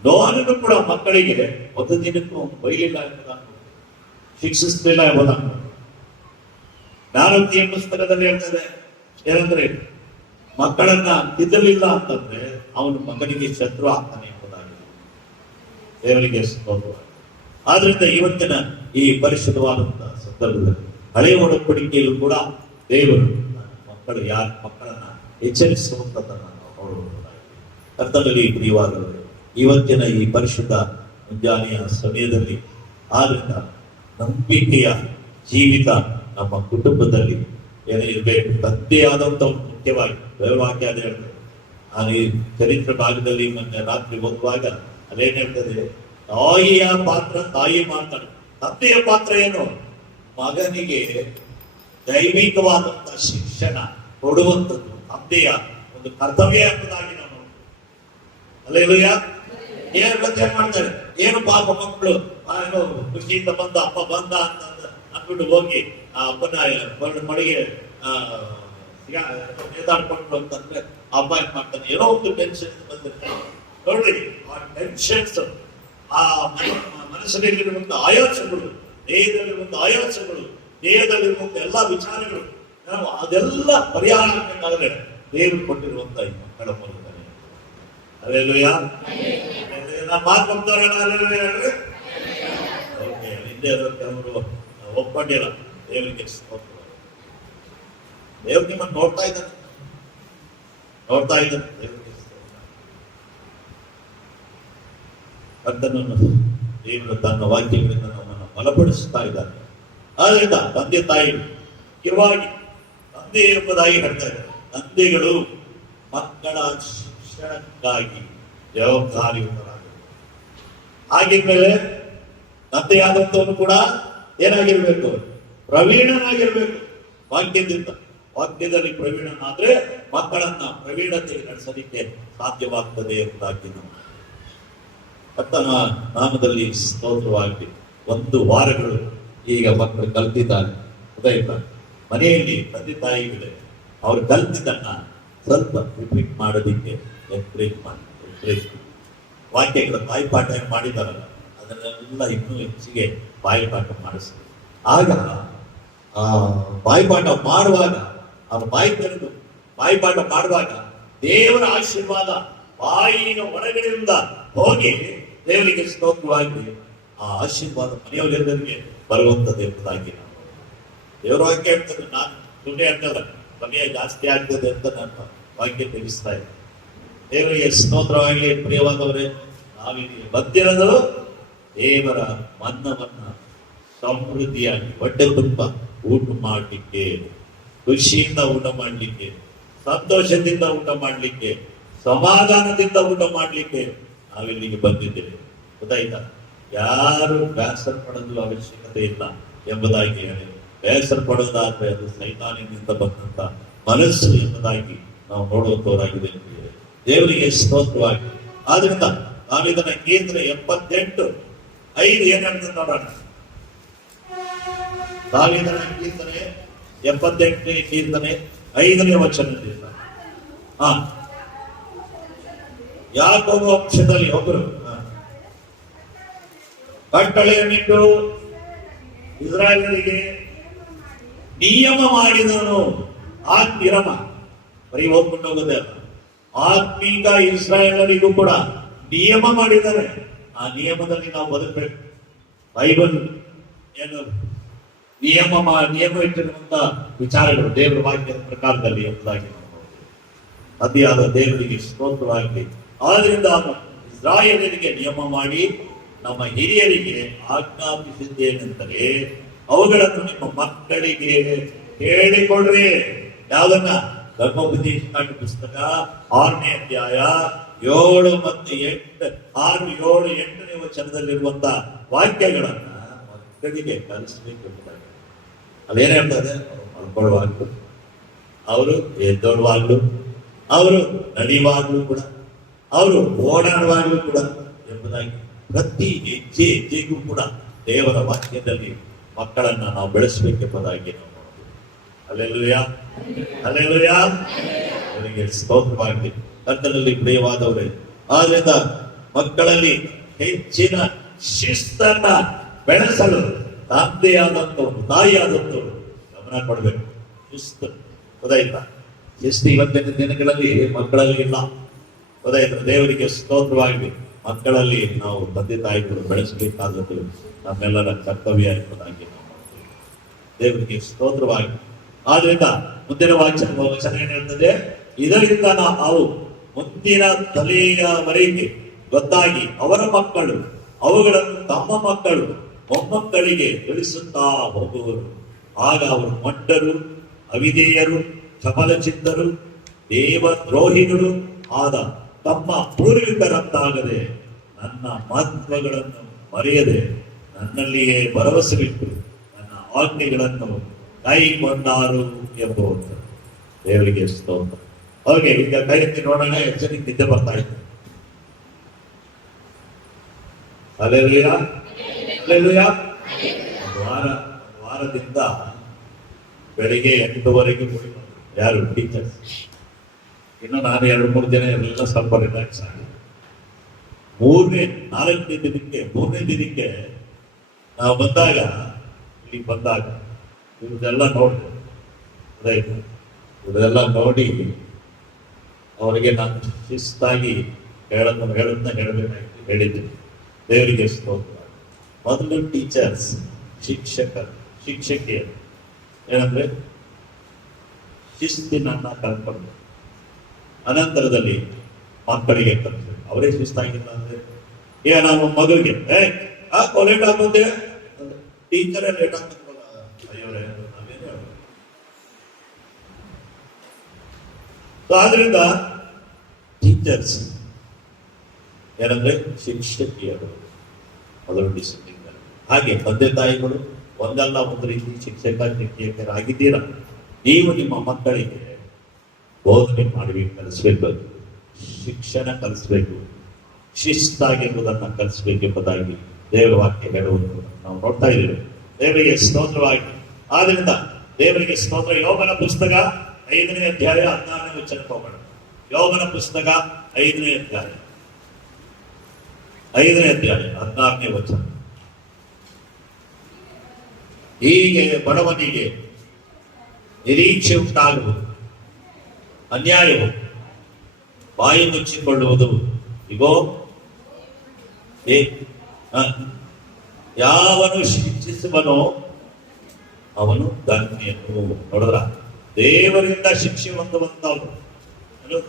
ನೋಹನನ್ನು ಕೂಡ ಮಕ್ಕಳಿಗೆ ಒಂದು ದಿನಕ್ಕೂ ಬೈಲಿಲ್ಲ ಎಂಬುದನ್ನು, ಶಿಕ್ಷಿಸಲಿಲ್ಲ ಎಂಬುದನ್ನು ಜ್ಞಾನೋಕ್ತಿಯ ಪುಸ್ತಕದಲ್ಲಿ ಹೇಳ್ತದೆ. ಏನಂದ್ರೆ ಮಕ್ಕಳನ್ನ ತಿದ್ದಲಿಲ್ಲ ಅಂತಂದ್ರೆ ಅವನು ಮಗನಿಗೆ ಶತ್ರು ಆಗ್ತಾನೆ ಎಂಬುದಾಗಿ. ದೇವರಿಗೆ ಸ್ತೋತ್ರ. ಆದ್ರಿಂದ ಇವತ್ತಿನ ಈ ಪರಿಶುದ್ಧವಾದಂತಹ ಸಂದರ್ಭದಲ್ಲಿ ಹಳೆಯ ಒಡಂಬಡಿಕೆಯಲ್ಲೂ ಕೂಡ ದೇವರು ಮಕ್ಕಳನ್ನ ಎಚ್ಚರಿಸುವಂತದನ್ನ ನಾವು ನೋಡಬಹುದಾಗಿದೆ. ಕರ್ತನಲ್ಲಿ ಪ್ರಿಯವಾದವರು, ಇವತ್ತಿನ ಈ ಪರಿಶುದ್ಧ ಮುಂಜಾನೆಯ ಸಮಯದಲ್ಲಿ ಆದ್ರಿಂದ ನಂಬಿಕೆಯ ಜೀವಿತ ನಮ್ಮ ಕುಟುಂಬದಲ್ಲಿ ಏನಿರಬೇಕು. ತಂದೆಯಾದಂಥವ್ರು ಮುಖ್ಯವಾಗಿ ದೇವವಾಕ್ಯ ಅದೇ ಹೇಳ್ತದೆ. ನಾನು ಈ ಚರಿತ್ರೆ ಭಾಗದಲ್ಲಿ ಮೊನ್ನೆ ರಾತ್ರಿ ಓದುವಾಗ ಅದೇನ್ ಹೇಳ್ತದೆ, ತಾಯಿಯ ಪಾತ್ರ ತಾಯಿ ಮಾತಾಡ, ತಂದೆಯ ಪಾತ್ರ ಏನು? ಮಗನಿಗೆ ದೈವಿಕವಾದಂತಹ ಶಿಕ್ಷಣ ಕೊಡುವಂಥದ್ದು ತಂದೆಯ ಒಂದು ಕರ್ತವ್ಯ ಎಂಬುದಾಗಿ ನಾವು ಅಲ್ಲೇಲೂಯ. ಏನ್ ಮಾಡ್ತಾರೆ, ಏನು ಪಾಪ ಮಕ್ಕಳು ಏನೋ ಖುಷಿಯಿಂದ ಬಂದ ಅಪ್ಪ ಬಂದ ಅಂತ ಅಂದ್ಬಿಟ್ಟು ಹೋಗಿ ಆ ಅಪ್ಪನ ಮಡಿಗೆ ನೇತಾಡ್ಕೊಂಡ್ರು ಅಂತಂದ್ರೆ ಅಪ್ಪ ಏನ್ ಮಾಡ್ತಾನೆ, ಏನೋ ಒಂದು ಟೆನ್ಷನ್ ಬಂದಿರ್ತಾರೆ ನೋಡ್ರಿ. ಆ ಟೆನ್ಷನ್ಸ್, ಆ ಮನಸ್ಸಿನಲ್ಲಿರುವಂತ ಆಯಾಸಗಳು, ದೇಹದಲ್ಲಿರುವಂತ ಆಯಾಸಗಳು, ದೇಹದಲ್ಲಿರುವಂತ ಎಲ್ಲಾ ವಿಚಾರಗಳು, ನಾವು ಅದೆಲ್ಲ ಪರಿಹಾರ ಆಗಬೇಕಾದ್ರೆ ದೇವರು ಕೊಟ್ಟಿರುವಂತ ಈ ಮಕ್ಕಳ ಮೂಲಕನೇ. ಅಲ್ಲೇಲೂಯ. ನಾವು ಮಾತಾಡ್ತಾರೆ ಹಿಂದೆ ಕೆಲವರು ಒಪ್ಕೊಂಡಿಲ್ಲ. ದೇವರಿಗೆ ದೇವ್ರು ನಿಮ್ಮನ್ನು ನೋಡ್ತಾ ಇದ್ದಾನೆ ದೇವರಿಗೆ ಕರ್ತನನ್ನು ದೇವರು ತನ್ನ ವಾಕ್ಯಗಳಿಂದ ನಮ್ಮನ್ನು ಬಲಪಡಿಸ್ತಾ ಇದ್ದಾನೆ. ಆದ್ರಿಂದ ತಂದೆ ತಾಯಿ ಮುಖ್ಯವಾಗಿ ತಂದೆ ಎಂಬುದಾಗಿ ಹೇಳ್ತಾ ಇದ್ದಾರೆ. ತಂದೆಗಳು ಮಕ್ಕಳ ಶಿಕ್ಷಣಕ್ಕಾಗಿ ಜವಾಬ್ದಾರಿಯುತರಾಗಿರ್ತಾರೆ. ಹಾಗಿದ್ಮೇಲೆ ತಂದೆಯಾದಂಥವನು ಕೂಡ ಏನಾಗಿರ್ಬೇಕು? ಪ್ರವೀಣನಾಗಿರ್ಬೇಕು. ವಾಕ್ಯದಲ್ಲಿ ಪ್ರವೀಣನಾದ್ರೆ ಮಕ್ಕಳನ್ನ ಪ್ರವೀಣತೆ ನಡೆಸಲಿಕ್ಕೆ ಸಾಧ್ಯವಾಗ್ತದೆ ಎಂಬುದಾಗಿ ನಾವು ಕರ್ತನ ನಾಮದಲ್ಲಿ ಸ್ತೋತ್ರವಾಗಿ 1 ವಾರಗಳು ಈಗ ಮಕ್ಕಳು ಕಲ್ತಿದ್ದಾರೆ. ಗೊತ್ತಾಯ್ತಾ? ಮನೆಯಲ್ಲಿ ತಂದೆ ತಾಯಿಗಳೇ ಅವ್ರು ಕಲ್ತಿದ್ದನ್ನ ಸ್ವಲ್ಪ ರಿಪೀಟ್ ಮಾಡೋದಿಕ್ಕೆ ಎನ್ಕರೇಜ್ ಮಾಡಿ. ವಾಕ್ಯಗಳ ಬಾಯಿಪಾಠ ಮಾಡಿದಾರಲ್ಲ ಅದನ್ನೆಲ್ಲ ಇನ್ನೂ ಹೆಚ್ಚಿಗೆ ಬಾಯಿಪಾಠ ಮಾಡಿಸ್ತಾರೆ. ಆಗ ಆ ಬಾಯಿಪಾಠ ಮಾಡುವಾಗ, ಅವ್ರ ಬಾಯಿ ತೆರೆದು ಬಾಯಿಪಾಠ ಮಾಡುವಾಗ ದೇವರ ಆಶೀರ್ವಾದ ಬಾಯಿನ ಹೊರಗಡೆಯಿಂದ ಹೋಗಿ ದೇವರಿಗೆ ಸ್ತೋತ್ರವಾಗಿ ಆ ಆಶೀರ್ವಾದ ಮನೆಯವರೆಲ್ಲರಿಗೆ ಬರುವಂಥದ್ದು ಎಂಬುದಾಗಿ ನಾವು ದೇವರ ವಾಕ್ಯ ಹೇಳ್ತದೆ. ನಾನು ಸುಮ್ಮನೆ ಹೇಳ್ತಲ್ಲ, ಸಮಯ ಜಾಸ್ತಿ ಆಗ್ತದೆ ಅಂತ ನನ್ನ ವಾಕ್ಯ ತಿಳಿಸ್ತಾ ಇದ್ದೆ. ದೇವರಿಗೆ ಸ್ತೋತ್ರವಾಗಿ ಪ್ರಿಯವಾದವರೇ, ನಾವಿಲ್ಲಿ ಬಂದಿರೋದು ದೇವರ ಮನ್ನವನ್ನ ಸಮೃದ್ಧಿಯಾಗಿ ಹೊಟ್ಟೆ ತುಂಬ ಊಟ ಮಾಡಲಿಕ್ಕೆ, ಖುಷಿಯಿಂದ ಊಟ ಮಾಡಲಿಕ್ಕೆ, ಸಂತೋಷದಿಂದ ಊಟ ಮಾಡಲಿಕ್ಕೆ, ಸಮಾಧಾನದಿಂದ ಊಟ ಮಾಡಲಿಕ್ಕೆ ನಾವಿಲ್ಲಿಗೆ ಬಂದಿದ್ದೇವೆ. ಗೊತ್ತಾಯ್ತಾ? ಯಾರು ಬೇಸರ ಪಡೋದು ಅವಶ್ಯಕತೆ ಇಲ್ಲ ಎಂಬುದಾಗಿ ಹೇಳಿ, ಬೇಸರ ಪಡೋದಾದ್ರೆ ಅದು ಸೈತಾನಿನಿಂದ ಬಂದಂತ ಮನಸ್ಸು ಎಂಬುದಾಗಿ ನಾವು ನೋಡುವಂತವರಾಗಿದೆ. ದೇವರಿಗೆ ಸ್ತೋತ್ರವಾಗಿ. ಆದ್ರಿಂದ ನಾವು ಇದನ್ನ ಕೀರ್ತನೆ 78:5 ಏನ್ ಹೇಳ್ತದೆ ನೋಡೋಣ. ದಾವೀದನ ಕೀರ್ತನೆ 78ನೇ ಕೀರ್ತನೆ 5ನೇ ವಚನದಿಂದ, ಯಾಕೋಬ ವಂಶದಲ್ಲಿ ಒಬ್ಬರು ಕಟ್ಟಳೆಯನ್ನಿಟ್ಟು ಇಸ್ರಾಯೇಲರಿಗೆ ನಿಯಮ ಮಾಡಿದನು. ಆತ್ಮೀರಮ ಬರೀ ಹೋಗ್ಕೊಂಡು ಹೋಗೋದೇ ಅಲ್ಲ, ಆತ್ಮೀಕ ಇಸ್ರಾಯೇಲರಿಗೂ ಕೂಡ ನಿಯಮ ಮಾಡಿದ್ದಾರೆ. ಆ ನಿಯಮದಲ್ಲಿ ನಾವು ಬದುಕಬೇಕು. ಬೈಬಲ್ ಏನು ನಿಯಮ ಇಟ್ಟಿರುವಂತ ವಿಚಾರಗಳು ದೇವರ ವಾಕ್ಯದ ಪ್ರಕಾರದಲ್ಲಿ ಎಂಬುದಾಗಿ ನಾವು ನೋಡ್ತೀವಿ. ಅತಿಯಾದ ದೇವರಿಗೆ ಸ್ತೋತ್ರವಾಗಲಿ. ಆದ್ರಿಂದ ಇಸ್ರಾಯೇಲರಿಗೆ ನಿಯಮ ಮಾಡಿ ನಮ್ಮ ಹಿರಿಯರಿಗೆ ಆಜ್ಞಾಪಿಸಿದ್ದೇನೆಂದರೆ ಅವುಗಳನ್ನು ನಿಮ್ಮ ಮಕ್ಕಳಿಗೆ ಹೇಳಿಕೊಡ್ರಿ. ಯಾವ್ದನ್ನ? ಧರ್ಮೋಪದೇಶ ಪುಸ್ತಕ 6ನೇ ಅಧ್ಯಾಯ 7 ಮತ್ತು 8ನೇ ವಚನದಲ್ಲಿರುವಂತ ವಾಕ್ಯಗಳನ್ನ ಮಕ್ಕಳಿಗೆ ಕಲಿಸಬೇಕು. ಅದೇನ್ ಹೇಳ್ತಾರೆ? ಅವರು ಮಲ್ಕೊಳ್ಳುವಾಗ್ಲು, ಅವರು ಎದ್ದೋಡುವಾಗ್ಲು, ಅವರು ನಡೆಯುವಾಗ್ಲೂ ಕೂಡ, ಅವರು ಓಡಾಡುವಾಗ್ಲೂ ಕೂಡ ಎಂಬುದಾಗಿ ಪ್ರತಿ ಹೆಜ್ಜೆಗೂ ಕೂಡ ದೇವರ ವಾಕ್ಯದಲ್ಲಿ ಮಕ್ಕಳನ್ನ ನಾವು ಬೆಳೆಸಬೇಕೆಂಬುದಾಗಿ ನಾವು ನೋಡ್ತೀವಿ. Alleluia, alleluia. ಅವರಿಗೆ ಸ್ತೋತ್ರವಾಗಲಿ. ಕರ್ತನಲ್ಲಿ ಪ್ರಿಯವಾದವರೇ, ಆದ್ರಿಂದ ಮಕ್ಕಳಲ್ಲಿ ಹೆಚ್ಚಿನ ಶಿಸ್ತನ್ನ ಬೆಳೆಸಲು ತಂದೆಯಾದಂಥವ್ರು, ತಾಯಿಯಾದಂಥವ್ರು ಗಮನ ಕೊಡಬೇಕು. ಶಿಸ್ತು, ಗೊತ್ತಾಯ್ತಾ? ಶಿಸ್ತು ಇವತ್ತಿನ ದಿನಗಳಲ್ಲಿ ಮಕ್ಕಳಲ್ಲಿ ಇಲ್ಲ. ಗೊತ್ತಾಯ್ತಾ? ದೇವರಿಗೆ ಸ್ತೋತ್ರವಾಗಲಿ. ಮಕ್ಕಳಲ್ಲಿ ನಾವು ತಂದೆ ತಾಯಿಗಳು ಬೆಳೆಸಬೇಕಾದದ್ದು ನಮ್ಮೆಲ್ಲರ ಕರ್ತವ್ಯ ಎಂಬುದಾಗಿ ನಾವು ಮಾಡ್ತೇವೆ. ದೇವರಿಗೆ ಸ್ತೋತ್ರವಾಗಿ. ಆದ್ರಿಂದ ಮುಂದಿನ ವಚನ ಏನ್ ಹೇಳ್ತದೆ, ಇದರಿಂದ ನಾವು ಮುಂದಿನ ತಲೆಯವರೆಗೆ ಗೊತ್ತಾಗಿ ಅವರ ಮಕ್ಕಳು ಅವುಗಳನ್ನು ತಮ್ಮ ಮಕ್ಕಳು ಮೊಮ್ಮಕ್ಕಳಿಗೆ ತಿಳಿಸುತ್ತಾ ಹೋಗುವರು. ಆಗ ಅವರು ಮೊಂಡರು, ಅವಿಧೇಯರು, ಚಪಲಚಿತ್ತರು, ದೇವದ್ರೋಹಿಗಳು ಆದ ತಮ್ಮ ಪೂರ್ವಿಕರಂತಾಗದೆ ನನ್ನ ಮಹತ್ವಗಳನ್ನು ಮರೆಯದೆ ನನ್ನಲ್ಲಿಯೇ ಭರವಸೆವಿಟ್ಟು ನನ್ನ ಆಜ್ಞೆಗಳನ್ನು ಕೈಗೊಂಡಾರು ಎಂಬುದು. ದೇವರಿಗೆ ಸ್ತೋತ್ರ. ಹಾಗೆ ಈಗ ಕೈ ಎತ್ತಿ ನೋಡೋಣ, ಎಷ್ಟು ಜನಕ್ಕೆ ನಿದ್ದೆ ಬರ್ತಾ ಇತ್ತು? Hallelujah, hallelujah. ವಾರದಿಂದ ಬೆಳಿಗ್ಗೆ 8 ಗಂಟೆಗೆ ಯಾರು ಟೀಚರ್ಸ್, ಇನ್ನು ನಾನು 2-3 ದಿನ ಎಲ್ಲ ಸ್ವಲ್ಪ ರಿಲ್ಯಾಕ್ಸ್ ಆಗಿ 3ನೇ ದಿನಕ್ಕೆ ನಾವು ಬಂದಾಗ ಇವ್ರದೆಲ್ಲ ನೋಡಿದೆ. ಇವ್ರದೆಲ್ಲ ನೋಡಿ ಅವರಿಗೆ ನಾನು ಶಿಸ್ತಾಗಿ ಹೇಳೋದನ್ನ ಹೇಳಬೇಕಾಗಿ ಹೇಳಿದ್ದೆ. ದೇವರಿಗೆ ಸ್ತೋತ್ರ. ಮೊದಲು ಟೀಚರ್ಸ್, ಶಿಕ್ಷಕಿಯರು ಏನಂದ್ರೆ ಶಿಸ್ತಿನನ್ನ ಕಲ್ತ್ಕೊಂಡು ಅನಂತರದಲ್ಲಿ ಮಕ್ಕಳಿಗೆ ಕಲಿಸ್ಬೇಕು. ಅವರೇ ಶಿಸ್ತಾಗಿಲ್ಲ ಅಂದ್ರೆ ನಾವು ಮಗುವಿಗೆ ಲೇಟ್ ಆಗುತ್ತೆ, ಟೀಚರೇ ಲೇಟ್ ಆಗ್ತಕ್ಕಲ್ಲ, ಅಯ್ಯೋರೇ ನಾವೇನೇ. ಆದ್ರಿಂದ ಟೀಚರ್ಸ್ ಏನಂದ್ರೆ ಶಿಕ್ಷಕಿಯರು ಮೊದಲು ಡಿಸಿಪ್ಲಿನ್. ಹಾಗೆ ತಂದೆ ತಾಯಿಗಳು ಒಂದಲ್ಲ ಒಂದು ರೀತಿ ಶಿಕ್ಷಕರಾಗಿದ್ದೀರಾ. ನೀವು ನಿಮ್ಮ ಮಕ್ಕಳಿಗೆ ಬೋಧನೆ ಮಾಡಿ ಕಲಿಸ್ಬೇಕು, ಶಿಕ್ಷಣ ಕಲಿಸ್ಬೇಕು, ಶಿಸ್ತಾಗಿರುವುದನ್ನು ಕಲಿಸ್ಬೇಕು ಎಂಬುದಾಗಿ ದೇವರ ವಾಕ್ಯ ಹೇಳುವುದು ನಾವು ನೋಡ್ತಾ ಇದ್ದೇವೆ. ದೇವರಿಗೆ ಸ್ತೋತ್ರವಾಗಿ. ಆದ್ರಿಂದ ದೇವರಿಗೆ ಸ್ತೋತ್ರ. ಯೋಬನ ಪುಸ್ತಕ 5ನೇ ಅಧ್ಯಾಯ 16ನೇ ವಚನಕ್ಕೆ ಹೋಗೋಣ. ಯೋಬನ ಪುಸ್ತಕ 5ನೇ ಅಧ್ಯಾಯ 16ನೇ ವಚನ. ಹೀಗೆ ಬಡವನಿಗೆ ನಿರೀಕ್ಷೆ ಉಂಟಾಗುವುದು, ಅನ್ಯಾಯವು ಬಾಯಿ ಮುಚ್ಚಿಕೊಳ್ಳುವುದು. ಇಗೋ ಯಾವನು ಶಿಕ್ಷಿಸುವನೋ ಅವನು ಧನ್ಯನು. ನೋಡಿದ್ರ, ದೇವರಿಂದ ಶಿಕ್ಷೆ ಹೊಂದುವಂತವನು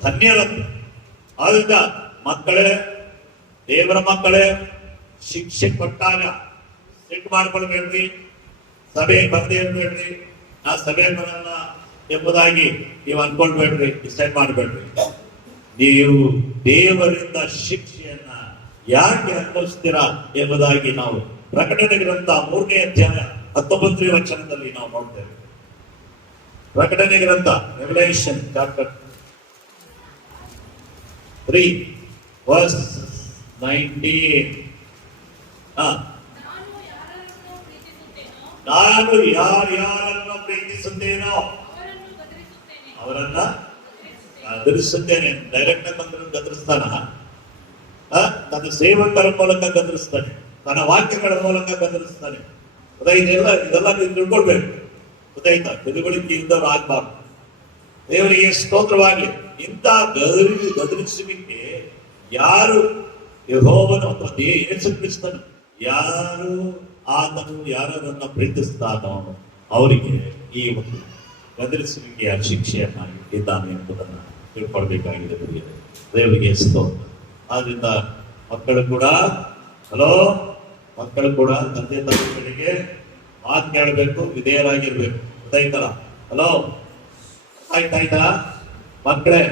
ಧನ್ಯರಂತೆ. ಆದ್ರಿಂದ ಮಕ್ಕಳೇ, ದೇವರ ಮಕ್ಕಳೇ, ಶಿಕ್ಷೆ ಕೊಟ್ಟಾಗ ಸಿಟ್ಟು ಮಾಡ್ಕೊಳ್ಬೇಡ್ರಿ, ಸಭೆ ಬರ್ದೇ ಇರ್ಬೇಡ್ರಿ, ನಾ ಸಭೆ ಬರಲ್ಲ ಎಂಬುದಾಗಿ ನೀವು ಅನ್ಕೊಳ್ಬೇಡ್ರಿ, ಡಿಸೈಡ್ ಮಾಡ್ಬೇಡ್ರಿ. ನೀವು ದೇವರಿಂದ ಶಿಕ್ಷೆಯನ್ನ ಯಾಕೆ ಅನುಭವಿಸ್ತೀರಾ ಎಂಬುದಾಗಿ ನಾವು ಪ್ರಕಟಣೆ ಗ್ರಂಥ 3ನೇ ಅಧ್ಯಾಯ 19ನೇ ವಚನದಲ್ಲಿ ನಾವು ನೋಡ್ತೇವೆ. ಪ್ರಕಟಣೆ ಗ್ರಂಥ ರೆವಲ್ಯೂಷನ್ ಚಾಪ್ಟರ್ 3 verse 19. ನಾನು ಯಾರ್ಯಾರನ್ನು ಪ್ರೀತಿಸುತ್ತೇನೋ ಅವರನ್ನ ಗದರಿಸುತ್ತೇನೆ. ಡೈರೆಕ್ಟ್ ಬಂದ್ರೆ ಗದರಿಸ್ತಾನ? ತನ್ನ ಸೇವಕರ ಮೂಲಕ ಗದರಿಸ್ತಾನೆ, ತನ್ನ ವಾಕ್ಯಗಳ ಮೂಲಕ ಗದರಿಸ್ತಾನೆ. ಇದೆಲ್ಲ ನೀವು ತಿಳ್ಕೊಳ್ಬೇಕು. ಗೊತ್ತಾಯ್ತಾ? ತಿಳುವಳಿಕೆಯಿಂದವ್ರು ಆಗ್ಬಾರ್ದು. ದೇವರಿಗೆ ಸ್ತೋತ್ರವಾಗಲಿ. ಇಂಥ ಗದರಿಸುವಿಕೆ ಯಾರು ಯೆಹೋವನು ಅಥವಾ ಯೇಸು ಕ್ರಿಸ್ತನು ಯಾರು ಆತನು ಯಾರನ್ನ ಪ್ರೀತಿಸ್ತಾನೋ ಅವರಿಗೆ ಈ ಒಂದು ಗದರಿಸುವಿಕೆಯ ಶಿಕ್ಷೆಯನ್ನ ಇಟ್ಟಿದ್ದಾನೆ ಎಂಬುದನ್ನು ತಿಳ್ಕೊಳ್ಬೇಕಾಗಿದೆ. ದೇವರಿಗೆ ಸ್ತೋತ್ರ. ಆದ್ರಿಂದ ಮಕ್ಕಳು ಕೂಡ ತಂದೆ ತಾಯಿಗಳಿಗೆ ಮಾತು ಕೇಳಬೇಕು, ವಿಧೇಯರಾಗಿರ್ಬೇಕು. ಗೊತ್ತಾಯ್ತಲ್ಲ? ಆಯ್ತಾಯ್ತಾ ಮಕ್ಕಳೇ?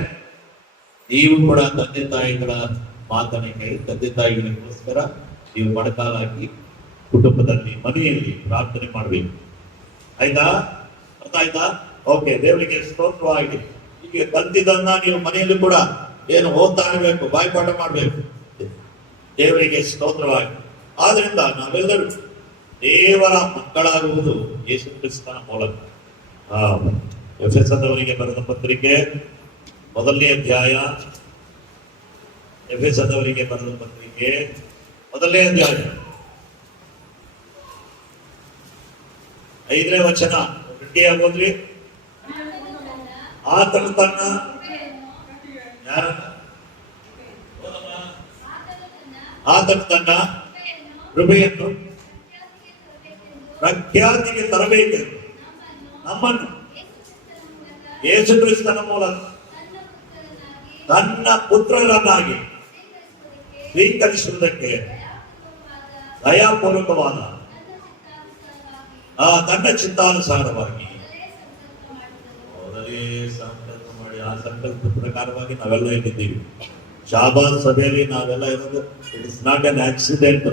ನೀವು ಕೂಡ ತಂದೆ ತಾಯಿಗಳ ಮಾತನ್ನ ಕೇಳಿ ತಂದೆ ತಾಯಿಗಳಿಗೋಸ್ಕರ ನೀವು ಮಡಕಾಲಾಗಿ ಕುಟುಂಬದಲ್ಲಿ ಮನೆಯಲ್ಲಿ ಪ್ರಾರ್ಥನೆ ಮಾಡಬೇಕು. ಆಯ್ತಾ? ಅರ್ಥ ಆಯ್ತಾ? ಓಕೆ. ದೇವರಿಗೆ ಸ್ತೋತ್ರವಾಗಿ. ಹೀಗೆ ಕಲ್ತಿದ್ದನ್ನ ನೀವು ಮನೆಯಲ್ಲಿ ಕೂಡ ಏನು ಓದ್ತಾ ಇರಬೇಕು, ಬಾಯ್ಪಾಠ ಮಾಡಬೇಕು. ದೇವರಿಗೆ ಸ್ತೋತ್ರವಾಗಿ. ಆದ್ರಿಂದ ನಾವೆಲ್ಲರೂ ದೇವರ ಮಕ್ಕಳಾಗುವುದು ಯೇಸು ಕ್ರಿಸ್ತನ ಮೂಲಕ. ಎಫೆಸದವರಿಗೆ ಬರೆದ ಪತ್ರಿಕೆ 1ನೇ ಅಧ್ಯಾಯ, ಎಫೆಸದವರಿಗೆ ಬರೆದ ಪತ್ರಿಕೆ 1ನೇ ಅಧ್ಯಾಯ 5ನೇ ವಚನ ಗಟ್ಟಿಯಾಗೋದ್ರಿ. ಆತನು ತನ್ನ ಯಾರನ್ನ ಆತನು ತನ್ನ ಕೃಪೆಯನ್ನು ಪ್ರಖ್ಯಾತಿಗೆ ತರಬೇಕೆಂದು ನಮ್ಮನ್ನು ಯೇಸು ಕ್ರಿಸ್ತನ ಮೂಲಕ ತನ್ನ ಪುತ್ರರನ್ನಾಗಿ ಸ್ವೀಕರಿಸುವುದಕ್ಕೆ ದಯಾಪೂರ್ವಕವಾದ ತನ್ನ ಚಿತ್ತಾನುಸಾರವಾಗಿ ಮೊದಲೇ ಸಂಕಲ್ಪ ಮಾಡಿ ಆ ಸಂಕಲ್ಪದ ಪ್ರಕಾರವಾಗಿ ನಾವೆಲ್ಲ ಇಟ್ಟಿದ್ದೀವಿ. ಶಾಬಾದ್ ಸಭೆಯಲ್ಲಿ ನಾವೆಲ್ಲ ಇರೋದು it is not an accident.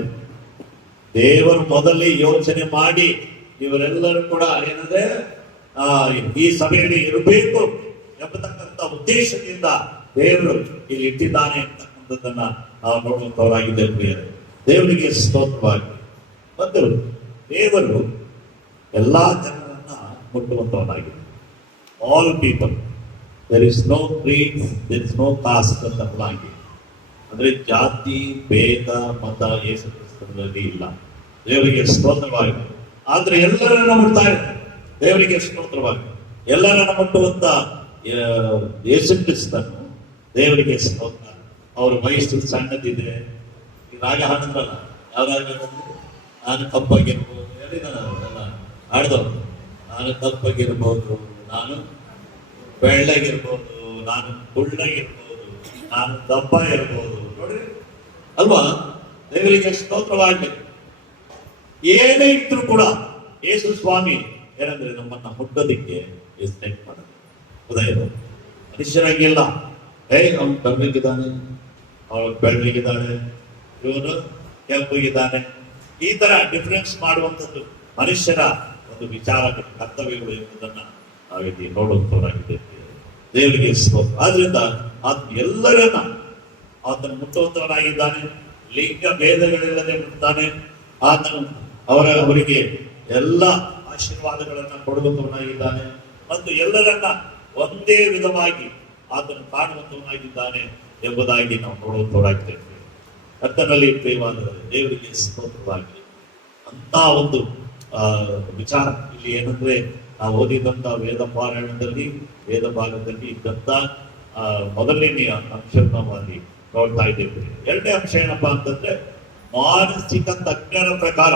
ದೇವರು ಮೊದಲೇ ಯೋಚನೆ ಮಾಡಿ ಇವರೆಲ್ಲರೂ ಕೂಡ ಏನಂದ್ರೆ ಈ ಸಭೆಯಲ್ಲಿ ಇರಬೇಕು ಎಂಬತಕ್ಕಂಥ ಉದ್ದೇಶದಿಂದ ದೇವರು ಇಲ್ಲಿ ಇಟ್ಟಿದ್ದಾನೆ ಅಂತಕ್ಕಂಥದ್ದನ್ನ ನಾವು ನೋಡುವಂತವರಾಗಿದ್ದೇವೆ. ದೇವರಿಗೆ ಸ್ತೋತ್ರವಾಗಿ. ಮತ್ತು ದೇವರು ಎಲ್ಲಾ ಜನರನ್ನ ಮುಟ್ಟುವಂತವನಾಗಿದೆ. All people, there is no creed, there is no caste ಅಂತ ಹೇಳಾಗಿ. ಅಂದ್ರೆ ಜಾತಿ ಭೇದ ಮತ ಯೇಸು ಕ್ರಿಸ್ತನಲ್ಲಿ ಇಲ್ಲ. ದೇವರಿಗೆ ಸ್ತೋತ್ರವಾಗಿ. ಆದ್ರೆ ಎಲ್ಲರನ್ನ ಮುಟ್ತಾರೆ. ದೇವರಿಗೆ ಸ್ತೋತ್ರವಾಗಿ. ಎಲ್ಲರನ್ನ ಮುಟ್ಟುವಂತ ಯೇಸು ಕ್ರಿಸ್ತನು ದೇವರಿಗೆ ಸ್ತೋತ್ರ. ಅವ್ರ ವಯಸ್ಸು ಸಣ್ಣದಿದೆ. ಈ ರಾಗ ಹಾಡಿದ್ರಲ್ಲ, ಯಾವ್ದಾದ್ರು ನಾನು ಕಪ್ಪಾಗಿರ್ಬೋದು, ಹೇಳಿದಾನ ಹಾಡ್ದವ್ರು. ನಾನು ಕಪ್ಪಾಗಿರ್ಬೋದು, ನಾನು ಬೆಳ್ಳಗಿರ್ಬೋದು, ನಾನು ಕುಳ್ಳಗಿರ್ಬೋದು, ನಾನು ದಪ್ಪ ಇರ್ಬೋದು. ನೋಡ್ರಿ ಅಲ್ವಾ? ದೇವರಿಗೆ ಸ್ತೋತ್ರವಾಗಲಿ. ಏನೇ ಇದ್ರು ಕೂಡ ಯೇಸು ಸ್ವಾಮಿ ಏನಂದ್ರೆ ನಮ್ಮನ್ನ ಮುಟ್ಟೋದಿಕ್ಕೆ ಯೋಚನೆ ಮಾಡೋದು. ಉದಯದ ಮನುಷ್ಯರಾಗಿಲ್ಲ. ಅವನು ಕರ್ಮಿಗಿದ್ದಾನೆ, ಅವಳು ಬೆಳ್ಳಗಿದ್ದಾನೆ, ಇವನು ಕೆಂಪಗಿದ್ದಾನೆ. ಈ ತರ ಡಿಫರೆನ್ಸ್ ಮಾಡುವಂಥದ್ದು ಮನುಷ್ಯರ ಒಂದು ವಿಚಾರ ಕರ್ತವ್ಯಗಳು ಎಂಬುದನ್ನ ನಾವಿಲ್ಲಿ ನೋಡುವಂತವರಾಗಿದ್ದೇವೆ. ದೇವರಿಗೆ ಸ್ತೋತ್ರ. ಆದ್ರಿಂದ ಆತ ಎಲ್ಲರನ್ನ ಆತನು ಮುಟ್ಟುವಂತವನಾಗಿದ್ದಾನೆ. ಲಿಂಗ ಭೇದಗಳಿಲ್ಲದೆ ಮುಟ್ತಾನೆ. ಆತನು ಅವರಿಗೆ ಎಲ್ಲ ಆಶೀರ್ವಾದಗಳನ್ನ ಕೊಡುವಂತವನಾಗಿದ್ದಾನೆ. ಮತ್ತು ಎಲ್ಲರನ್ನ ಒಂದೇ ವಿಧವಾಗಿ ಆತನು ಕಾಣುವಂತವನಾಗಿದ್ದಾನೆ ಎಂಬುದಾಗಿ ನಾವು ನೋಡುವಂತವರಾಗಿದ್ದೇವೆ. ಕರ್ತನಲ್ಲಿ ಪ್ರಿಯವಾದ ದೇವರಿಗೆ ಸ್ತೋತ್ರವಾಗಿ. ಅಂತ ಒಂದು ವಿಚಾರ ಇಲ್ಲಿ ಏನಂದ್ರೆ ನಾವು ಓದಿದಂತ ವೇದ ಪಾರಾಯಣದಲ್ಲಿ ವೇದ ಭಾಗದಲ್ಲಿ ಇದ್ದಂತ ಮೊದಲನೆಯ ಅಂಶವಾಗಿ ನೋಡ್ತಾ ಇದ್ದೇವೆ. ಎರಡನೇ ಅಂಶ ಏನಪ್ಪಾ ಅಂತಂದ್ರೆ ಮಾನಸಿಕ ತಜ್ಞರ ಪ್ರಕಾರ,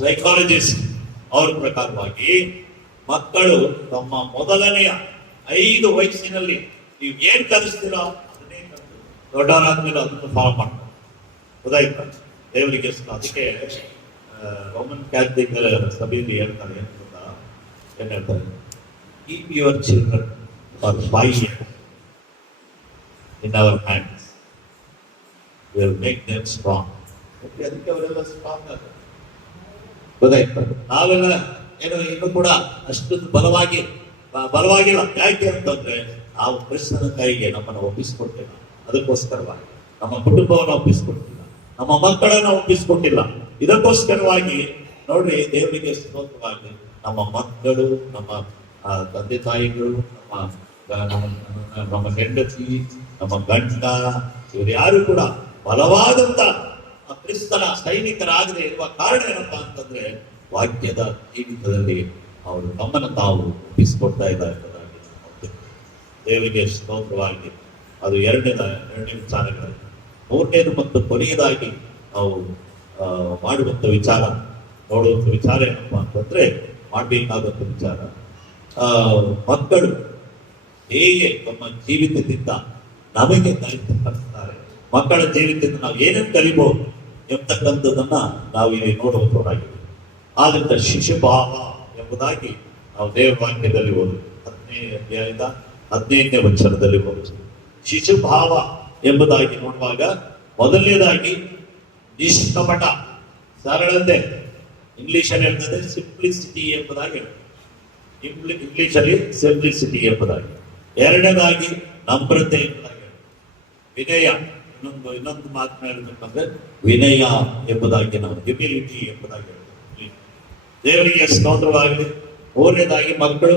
ಸೈಕಾಲಜಿಸ್ಟ್ ಅವ್ರ ಪ್ರಕಾರವಾಗಿ ಮಕ್ಕಳು ತಮ್ಮ ಮೊದಲನೆಯ 5 ವಯಸ್ಸಿನಲ್ಲಿ ನೀವು ಏನ್ ಕಲಿಸ್ತೀರೋ ಅದನ್ನೇ ದೊಡ್ಡವರಾದ್ಮೇಲೆ ಅದನ್ನು ಫಾಲೋ ಮಾಡ್ತಾರೆ. ಗೊತ್ತಾಯ್ತಾ? ದೇವರಿಗೆ ಅದಕ್ಕೆ ರೋಮನ್ ಕ್ಯಾಥಲಿಕ್ ಸಭೆಯಲ್ಲಿ ಹೇಳ್ತಾರೆ, ಏನ್ ಹೇಳ್ತಾರೆ? Keep your children for 5 years in our hands, will make them strong. ಅದಕ್ಕೆ ಅವರೆಲ್ಲ ಸ್ಟ್ರಾಂಗ್ ಆಗ್ತಾರೆ. ಗೊತ್ತಾಯ್ತಾ? ನಾವೆಲ್ಲ ಏನು ಇನ್ನು ಕೂಡ ಅಷ್ಟು ಬಲವಾಗಿಲ್ಲ. ಯಾಕೆ ಅಂತಂದ್ರೆ ನಾವು ಕ್ರಿಸ್ತನ ಕೈಗೆ ನಮ್ಮನ್ನು ಒಪ್ಪಿಸಿಕೊಟ್ಟಿಲ್ಲ. ಅದಕ್ಕೋಸ್ಕರವಾಗಿ ನಮ್ಮ ಕುಟುಂಬವನ್ನು ಒಪ್ಪಿಸಿಕೊಟ್ಟಿಲ್ಲ, ನಮ್ಮ ಮಕ್ಕಳನ್ನ ಒಪ್ಪಿಸಿಕೊಟ್ಟಿಲ್ಲ. ಇದಕ್ಕೋಸ್ಕರವಾಗಿ ನೋಡ್ರಿ, ದೇವರಿಗೆ ಸ್ತೋತ್ರವಾಗಿ ನಮ್ಮ ಮಕ್ಕಳು, ನಮ್ಮ ತಂದೆ ತಾಯಿಗಳು, ನಮ್ಮ ಹೆಂಡತಿ, ನಮ್ಮ ಗಂಡ, ಇವರು ಯಾರು ಕೂಡ ಬಲವಾದಂತ ಕ್ರಿಸ್ತನ ಸೈನಿಕರಾಗದೆ ಇರುವ ಕಾರಣ ಏನಪ್ಪಾ ಅಂತಂದ್ರೆ ವಾಕ್ಯದ ಜೀವಿತದಲ್ಲಿ ಅವರು ನಮ್ಮನ್ನು ತಾವು ಒಪ್ಪಿಸಿಕೊಡ್ತಾ ಇದ್ದಾರೆ. ದೇವರಿಗೆ ಸ್ತೋತ್ರವಾಗಿ. ಅದು ಎರಡನೇ ವಿಚಾರಗಳು. ಮೂರನೇದು ಮತ್ತು ಕೊನೆಯದಾಗಿ ನಾವು ಮಾಡುವಂತ ವಿಚಾರ, ನೋಡುವಂತ ವಿಚಾರ ಏನಪ್ಪಾ ಅಂತಂದ್ರೆ ಮಾಡಬೇಕಾದಂತ ವಿಚಾರ, ಮಕ್ಕಳು ಹೇಗೆ ತಮ್ಮ ಜೀವಿತದಿಂದ ನಮಗೆ ಕಲಿಸ್ತಾರೆ, ಮಕ್ಕಳ ಜೀವಿತದಿಂದ ನಾವು ಏನೇನು ಕಲಿಬಹುದು ಎಂಬತಕ್ಕಂಥದ್ದನ್ನ ನಾವು ಇಲ್ಲಿ ನೋಡುವಂತವರಾಗಿದೆ. ಆದ್ರಿಂದ ಶಿಶುಭಾವ ಎಂಬುದಾಗಿ ನಾವು ದೇವರ ವಾಕ್ಯದಲ್ಲಿ ಓದು 10ನೇ ಅಧ್ಯಾಯದ 15ನೇ ವಚನದಲ್ಲಿ ಓದು. ಶಿಶುಭಾವ ಎಂಬುದಾಗಿ ನೋಡುವಾಗ ಮೊದಲನೇದಾಗಿ ನಿಷ್ಕಪಟ, ಸರಳತೆ, ಇಂಗ್ಲಿಷಲ್ಲಿ ಹೇಳ್ತದೆ ಸಿಂಪ್ಲಿಸಿಟಿ ಎಂಬುದಾಗಿ ಹೇಳ್ತದೆ. ಇಂಗ್ಲಿಷಲ್ಲಿ ಸಿಂಪ್ಲಿಸಿಟಿ ಎಂಬುದಾಗಿ. ಎರಡನೇದಾಗಿ ನಮ್ರತೆ ಎಂಬುದಾಗಿ ಹೇಳ್ತದೆ. ವಿನಯ, ಇನ್ನೊಂದು ಮಾತನ್ನ ಹೇಳ್ಬೇಕಂದ್ರೆ ವಿನಯ ಎಂಬುದಾಗಿ ನಾವು ಹ್ಯುಮಿಲಿಟಿ ಎಂಬುದಾಗಿ ಹೇಳ್ತೇವೆ. ದೇವರಿಗೆ ಸ್ತೋತ್ರವಾಗಲಿ. ಮೂರನೇದಾಗಿ ಮಕ್ಕಳು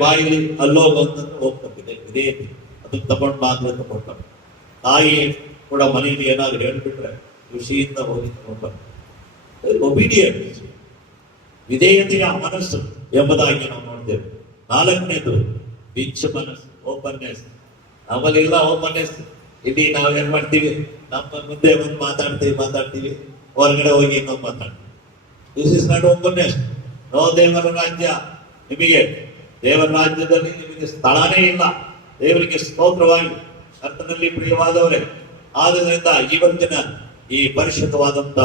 ಬಾಯಿಲಿ ಅಲ್ಲೋಗಂತಂದ್ರೆ ಹೋಗ್ತದೆ ವಿಧೇಯತೆ, ಅದನ್ನ ತಗೊಂಡು ಮಾತ್ರ ತಗೊಂಡು. ತಾಯಿ ಕೂಡ ಮನೆಯಲ್ಲಿ ಏನಾದ್ರು ಹೇಳ್ಬಿಟ್ರೆ ಖುಷಿಯಿಂದ ಹೋಗಿ ತಗೊಂಡು ಒಬಿಡಿಯನ್ಸ್, ವಿಧೇಯತೆಯ ಮನಸ್ಸು ಎಂಬುದಾಗಿ ನಾವು ನೋಡ್ತೇವೆ. ನಾಲ್ಕನೇದು ಬಿಚ್ಚ ಮನಸ್ಸು, ಓಪನ್ನೆಸ್. ನಮ್ಮಲ್ಲಿಲ್ಲ ಓಪನ್ನೆಸ್. ಇಲ್ಲಿ ನಾವು ಏನ್ ಮಾಡ್ತೀವಿ, ನಮ್ಮ ಮುಂದೆ ಒಂದು ಮಾತಾಡ್ತೀವಿ ಹೊರಗಡೆ ಹೋಗಿ ಇನ್ನೊಂದು ಮಾತಾಡ್ತೀವಿ. This is not openness. No ದೇವರ ರಾಜ್ಯ ನಿಮಗೆ, ದೇವರ ರಾಜ್ಯದಲ್ಲಿ ನಿಮಗೆ ಸ್ಥಳನೇ ಇಲ್ಲ. ದೇವರಿಗೆ ಸ್ತೋತ್ರವಾಗಿ ಕರ್ತನಲ್ಲಿ ಪ್ರಿಯವಾದವರೇ, ಆದ್ದರಿಂದ ಇವತ್ತಿನ ಈ ಪರಿಶುದ್ಧವಾದಂತ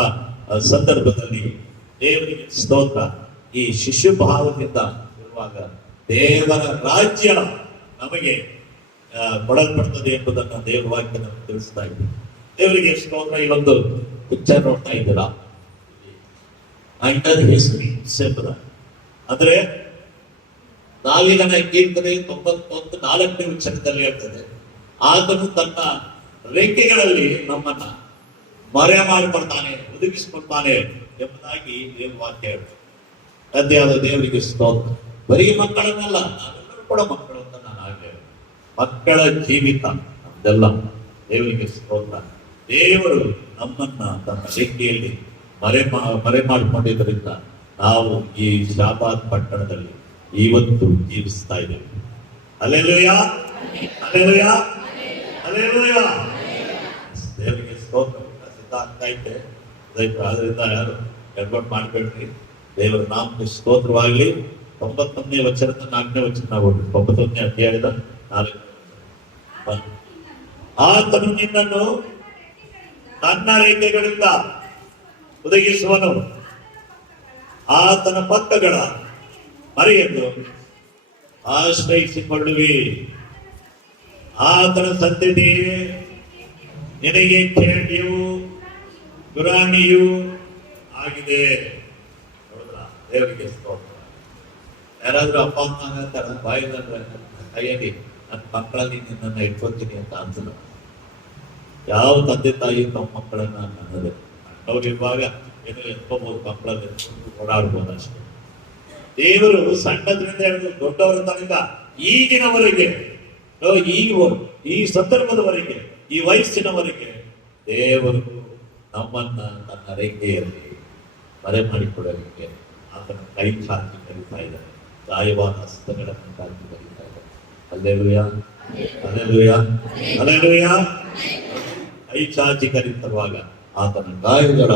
ಸಂದರ್ಭದಲ್ಲಿ ದೇವರಿಗೆ ಸ್ತೋತ್ರ. ಈ ಶಿಶು ಭಾವದಿಂದ ಇರುವಾಗ ದೇವರ ರಾಜ್ಯ ನಮಗೆ ಕೊಡಲ್ಪಡ್ತದೆ ಎಂಬುದನ್ನು ದೇವರ ವಾಕ್ಯ ನಮಗೆ ತಿಳಿಸ್ತಾ ಇದೆ. ದೇವರಿಗೆ ಸ್ತೋತ್ರ. ಈ ಒಂದು ಪಿಕ್ಚರ್ ನೋಡ್ತಾ ಇದ್ದೀರಾ, ಅಂಡರ್ ಹಿಸ್ ವಿಂಗ್ಸ್ ಎಂಬುದ ಅಂದ್ರೆ ದಾವೀದನ ಕೀರ್ತನೆ 91:4ನೇ ವಚನದಲ್ಲಿ ಹೇಳ್ತದೆ, ಆತನು ತನ್ನ ರೆಕ್ಕೆಗಳಲ್ಲಿ ನಮ್ಮನ್ನ ಮರೆ ಮಾಡಿಕೊಳ್ತಾನೆ, ಒದಗಿಸಿಕೊಳ್ತಾನೆ ಎಂಬುದಾಗಿ ದೇವರ ವಾಕ್ಯ ಹೇಳ್ತದೆ. ಅದ್ಯಾವ ದೇವರಿಗೆ ಸ್ತೋತ್ರ. ಬರೀ ಮಕ್ಕಳನ್ನೆಲ್ಲ, ನಾವೆಲ್ಲರೂ ಕೂಡ ಮಕ್ಕಳು ಅಂತ ನಾನು ಆಗಲೇ ಮಕ್ಕಳ ಜೀವಿತ ನಮ್ದೆಲ್ಲ. ದೇವರಿಗೆ ಸ್ತೋತ್ರ. ದೇವರು ನಮ್ಮನ್ನ ತನ್ನ ರೆಕ್ಕೆಯಲ್ಲಿ ಮರೆ ಮಾಡಿಕೊಂಡಿದ್ದರಿಂದ ನಾವು ಈ ಶಾಬಾದ್ ಪಟ್ಟಣದಲ್ಲಿ ಇವತ್ತು ಜೀವಿಸ್ತಾ ಇದ್ದೇವೆ. Hallelujah, hallelujah, hallelujah. ದೇವರಿಗೆ ಸ್ತೋತ್ರ. ಸಿದ್ಧ ಆಗ್ತಾ ಇದ್ದೆ, ಆದ್ರಿಂದ ಯಾರು ಗಡ್ಬಡ್ ಮಾಡ್ಬೇಡ್ರಿ. ದೇವರ ನಾಮಕ್ಕೆ ಸ್ತೋತ್ರವಾಗಲಿ. 91ನೇ ವಚನದ 4ನೇ ವಚನ ನಾವು 91ನೇ ಅಧ್ಯಾಯದ 4ನೇ ವಚನ. ಆತನು ನಿನ್ನನ್ನು ತನ್ನ ರೇಖೆಗಳಿಂದ ಒದಗಿಸುವನು, ಆತನ ಪಕ್ಕಗಳ ಮರೆಯನ್ನು ಆಶ್ರಯಿಸಿಕೊಳ್ಳುವಿ. ಆತನ ಸಂತತಿ ನಿನಗೆ ಖೇಡಿಯೂ ಗುರಾಣಿಯೂ ಆಗಿದೆ. ನೋಡಿದ್ರ, ದೇವರಿಗೆ ಸ್ತೋತ್ರ. ಯಾರಾದ್ರೂ ಅಪ್ಪ ಅಮ್ಮ ಅಂತಾರ ಬಾಯಿದ್ರೆ ಕೈಯಲ್ಲಿ ನನ್ನ ಮಕ್ಕಳಲ್ಲಿ ನಿನ್ನನ್ನು ಇಟ್ಕೊತೀನಿ ಅಂತ ಅನ್ಸಲ್ಲ. ಯಾವ ತಂದೆ ತಾಯಿ ತಮ್ಮ ಮಕ್ಕಳನ್ನ ಅನ್ನೋದು ಅವ್ರಿರುವಾಗ ಏನೋ ಎತ್ಕೋಬಹುದು, ಮಕ್ಕಳಲ್ಲಿ ಓಡಾಡ್ಬೋದು ಅಷ್ಟೇ. ದೇವರು ಸಣ್ಣದ್ರಿಂದ ಹಿಡಿದು ದೊಡ್ಡವರ ತನಕ ಈಗಿನವರೆಗೆ, ಈ ಸಂದರ್ಭದವರೆಗೆ, ಈ ವಯಸ್ಸಿನವರೆಗೆ ದೇವರು ನಮ್ಮನ್ನ ತನ್ನ ರೇಖೆಯಲ್ಲಿ ಮರೆ ಮಾಡಿಕೊಡಲಿಕ್ಕೆ ಆತನ ಕೈ ಚಾಚಿ ಕರೀತಾ ಇದ್ದಾರೆ. ಗಾಯವಾದ ಹಸ್ತಗಳನ್ನು ಚಾಚಿ ಕರೀತಾ ಇದ್ದಾರೆ. Hallelujah, hallelujah, hallelujah. ಕೈ ಚಾಚಿ ಕರೀತರುವಾಗ ಆತನ ಗಾಯಗಳ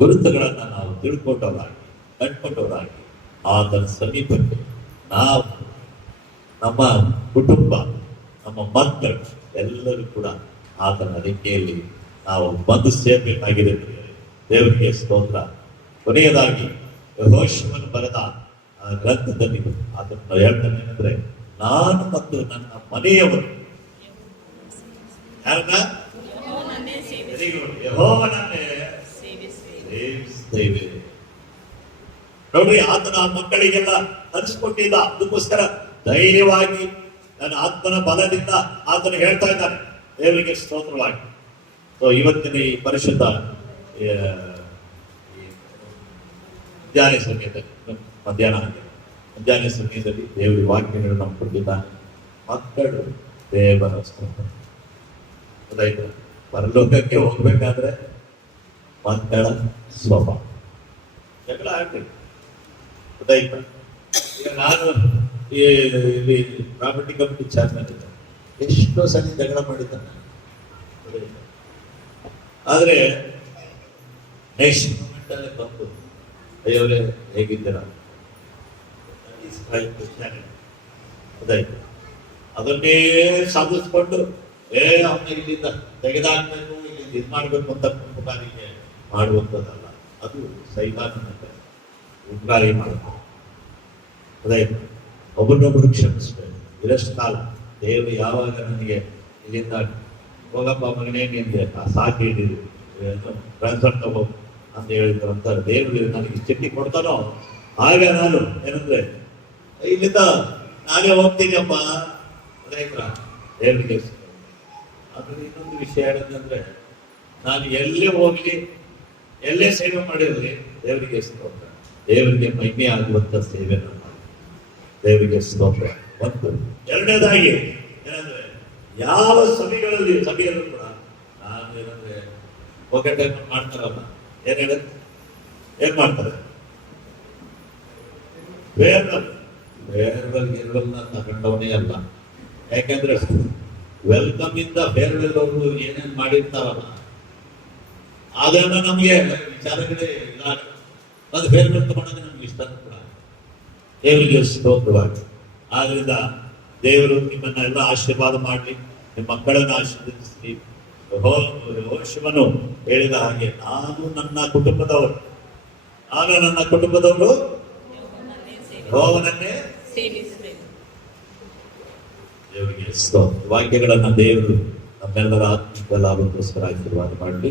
ಗುರುತುಗಳನ್ನ ನಾವು ತಿಳ್ಕೊಂಡವರಾಗಿ, ಕಂಡುಕೊಂಡವರಾಗಿ ಆತನ ಸಮೀಪಕ್ಕೆ ನಾವು, ನಮ್ಮ ಕುಟುಂಬ, ನಮ್ಮ ಮಕ್ಕಳು ಎಲ್ಲರೂ ಕೂಡ ಆತನ ರೆಕ್ಕೆಯಲ್ಲಿ ನಾವು ಬಂದು ಸೇರ್ಬೇಕಾಗಿದೆ. ದೇವರಿಗೆ ಸ್ತೋತ್ರ. ಕೊನೆಯದಾಗಿ ಯೆಹೋಶುವನು ಬರೆದ ಗ್ರಂಥದಲ್ಲಿ ಆತನ ಹೇಳ್ತಾನೆ ಏನಂದ್ರೆ, ನಾನು ಮತ್ತು ನನ್ನ ಮನೆಯವರು ಯಾರನ್ನ ಯೆಹೋವನನ್ನೇ ಸೇವಿಸುತ್ತೇವೆ. ನೋಡ್ರಿ, ಆತನ ಮಕ್ಕಳಿಗೆಲ್ಲ ಅನಿಸ್ಕೊಟ್ಟಿಲ್ಲ. ಅದಕ್ಕೋಸ್ಕರ ಧೈರ್ಯವಾಗಿ ನನ್ನ ಆತ್ಮನ ಬಲದಿಂದ ಆತನ ಹೇಳ್ತಾ ಇದ್ದಾನೆ. ದೇವರಿಗೆ ಸ್ತೋತ್ರವಾಗಿ. ಇವತ್ತಿನ ಈ ಪರಿಶುದ್ಧ ಮಧ್ಯಾಹ್ನ ಸಮಯದಲ್ಲಿ ದೇವರ ವಾಕ್ಯಗಳು ನಾವು ಕೊಟ್ಟಿದ್ದಾನೆ. ಮಕ್ಕಳು ದೇವರ ಸ್ತೋತ್ರ. ಪರಲೋಕಕ್ಕೆ ಹೋಗ್ಬೇಕಾದ್ರೆ ಮಕ್ಕಳ ಸ್ವಭಾವ ಜಗಳ ಆಗ್ಬೇಕು. ಗೊತ್ತಾಯ್ತಾ? ಈಗ ನಾನು ಇಲ್ಲಿ ಪ್ರಾಪರ್ಟಿ ಕಮಿಟಿ ಚೇರ್ಮನ್ ಇದ್ದೆ, ಎಷ್ಟೋ ಸಲ ಜಗಳ ಮಾಡಿದ್ದಾನೆ. ಆದ್ರೆ ನೆಕ್ಸ್ಟ್ ಮೂಮೆಂಟ್ ಅಲ್ಲಿ ಬಂದು, ಅಯ್ಯವರೇ ಹೇಗಿದ್ದೀರ, ಗೊತ್ತಾಯ್ತು, ಅದನ್ನೇ ಸಾಧಿಸ್ಕೊಂಡು ಅವನ್ನ ಇಲ್ಲಿಂದ ತೆಗೆದಾಕ್ಬೇಕು, ಇಲ್ಲಿಂದ ಇದು ಮಾಡ್ಬೇಕು ಅಂತ ಕುಟುಂಬಕಾರಿಗೆ ಮಾಡುವಂಥದ್ದಲ್ಲ. ಅದು ಸೈತಾನನ ಉದ್ಗಾರಿ ಮಾಡಬೇಕು. ಗೊತ್ತಾಯ್ತು? ಒಬ್ಬರನ್ನೊಬ್ಬರು ಕ್ಷಮಿಸ್ಬೇಕು. ಇರಷ್ಟು ಕಾಲ ದೇವರು ಯಾವಾಗ ನನಗೆ ಇಲ್ಲಿಂದ ಹೋಗಪ್ಪ ಮಗನೇ ನಿಂದೆ ಸಾಕಿ ಹಿಡಿದು ಟ್ರಾನ್ಸ್ಫರ್ ತಗೋ ಅಂತ ಹೇಳಿದ್ರು ಅಂತ ದೇವರು ನನಗೆ ಚಿಟ್ಟಿ ಕೊಡ್ತಾನೋ, ಆಗ ನಾನು ಏನಂದ್ರೆ ಇಲ್ಲಿಂದ ನಾನೇ ಹೋಗ್ತೀನಪ್ಪ. ಗೊತ್ತಾಯ್ತಾ? ದೇವರಿಗೆ ಆದ್ರೆ ಇನ್ನೊಂದು ವಿಷಯ ಹೇಳೋದಂದ್ರೆ, ನಾನು ಎಲ್ಲೇ ಹೋಗ್ಲಿ, ಎಲ್ಲೇ ಸೇವೆ ಮಾಡಿರಲಿ, ದೇವರಿಗೆ ಸ್ತೋತ್ರ. ದೇವರಿಗೆ ಮಹಿಮೆ ಆಗುವಂತ ಸೇವೆ ನಾನು ಮಾಡಿ. ದೇವರಿಗೆ ಸ್ತೋತ್ರ. ಒಂದು ಎರಡನೇದಾಗಿ ಏನಂದ್ರೆ, ಯಾವ ಸಭೆಯಲ್ಲೂ ಕೂಡ ನಾನು ಏನಂದ್ರೆ ಒಗ್ಗಟ್ಟೆ ಮಾಡ್ತಾರಲ್ಲ, ಏನ್ ಮಾಡ್ತಾರೆ, ಫೇರ್ವೆಲ್ ತಗೊಂಡವನೇ ಅಲ್ಲ. ಯಾಕೆಂದ್ರೆ ವೆಲ್ಕಮ್ ಇಂದ ಫೇರ್ವೆಲ್ ಅವರು ಏನೇನ್ ಮಾಡಿರ್ತಾರಲ್ಲ, ಅದನ್ನ ನಮಗೆ ವಿಚಾರಗಳೇ ಇದಾಗುತ್ತೆ. ಅದು ಬೇರೆ ಬೇರೆ ತಗೊಂಡಾಗ ನಮ್ಗೆ ಇಷ್ಟ ಕೂಡ ದೇವರಿಗೆ ಸ್ತೋತ್ರವಾಗಿ. ಆದ್ರಿಂದ ದೇವರು ನಿಮ್ಮನ್ನೆಲ್ಲ ಆಶೀರ್ವಾದ ಮಾಡಲಿ, ನಿಮ್ಮ ಮಕ್ಕಳನ್ನು ಆಶೀರ್ವದಿಸಲಿ. ಯೆಹೋಶುವನು ಹೇಳಿದ ಹಾಗೆ ನಾನು ನನ್ನ ಕುಟುಂಬದವರು ಯೆಹೋವನನ್ನೇ ದೇವರಿಗೆ ಸ್ತೋತ್ರ. ವಾಕ್ಯಗಳನ್ನ ದೇವರು ನಮ್ಮೆಲ್ಲರ ಆತ್ಮಿಕ ಲಾಭಕ್ಕೋಸ್ಕರ ಆಶೀರ್ವಾದ ಮಾಡಲಿ.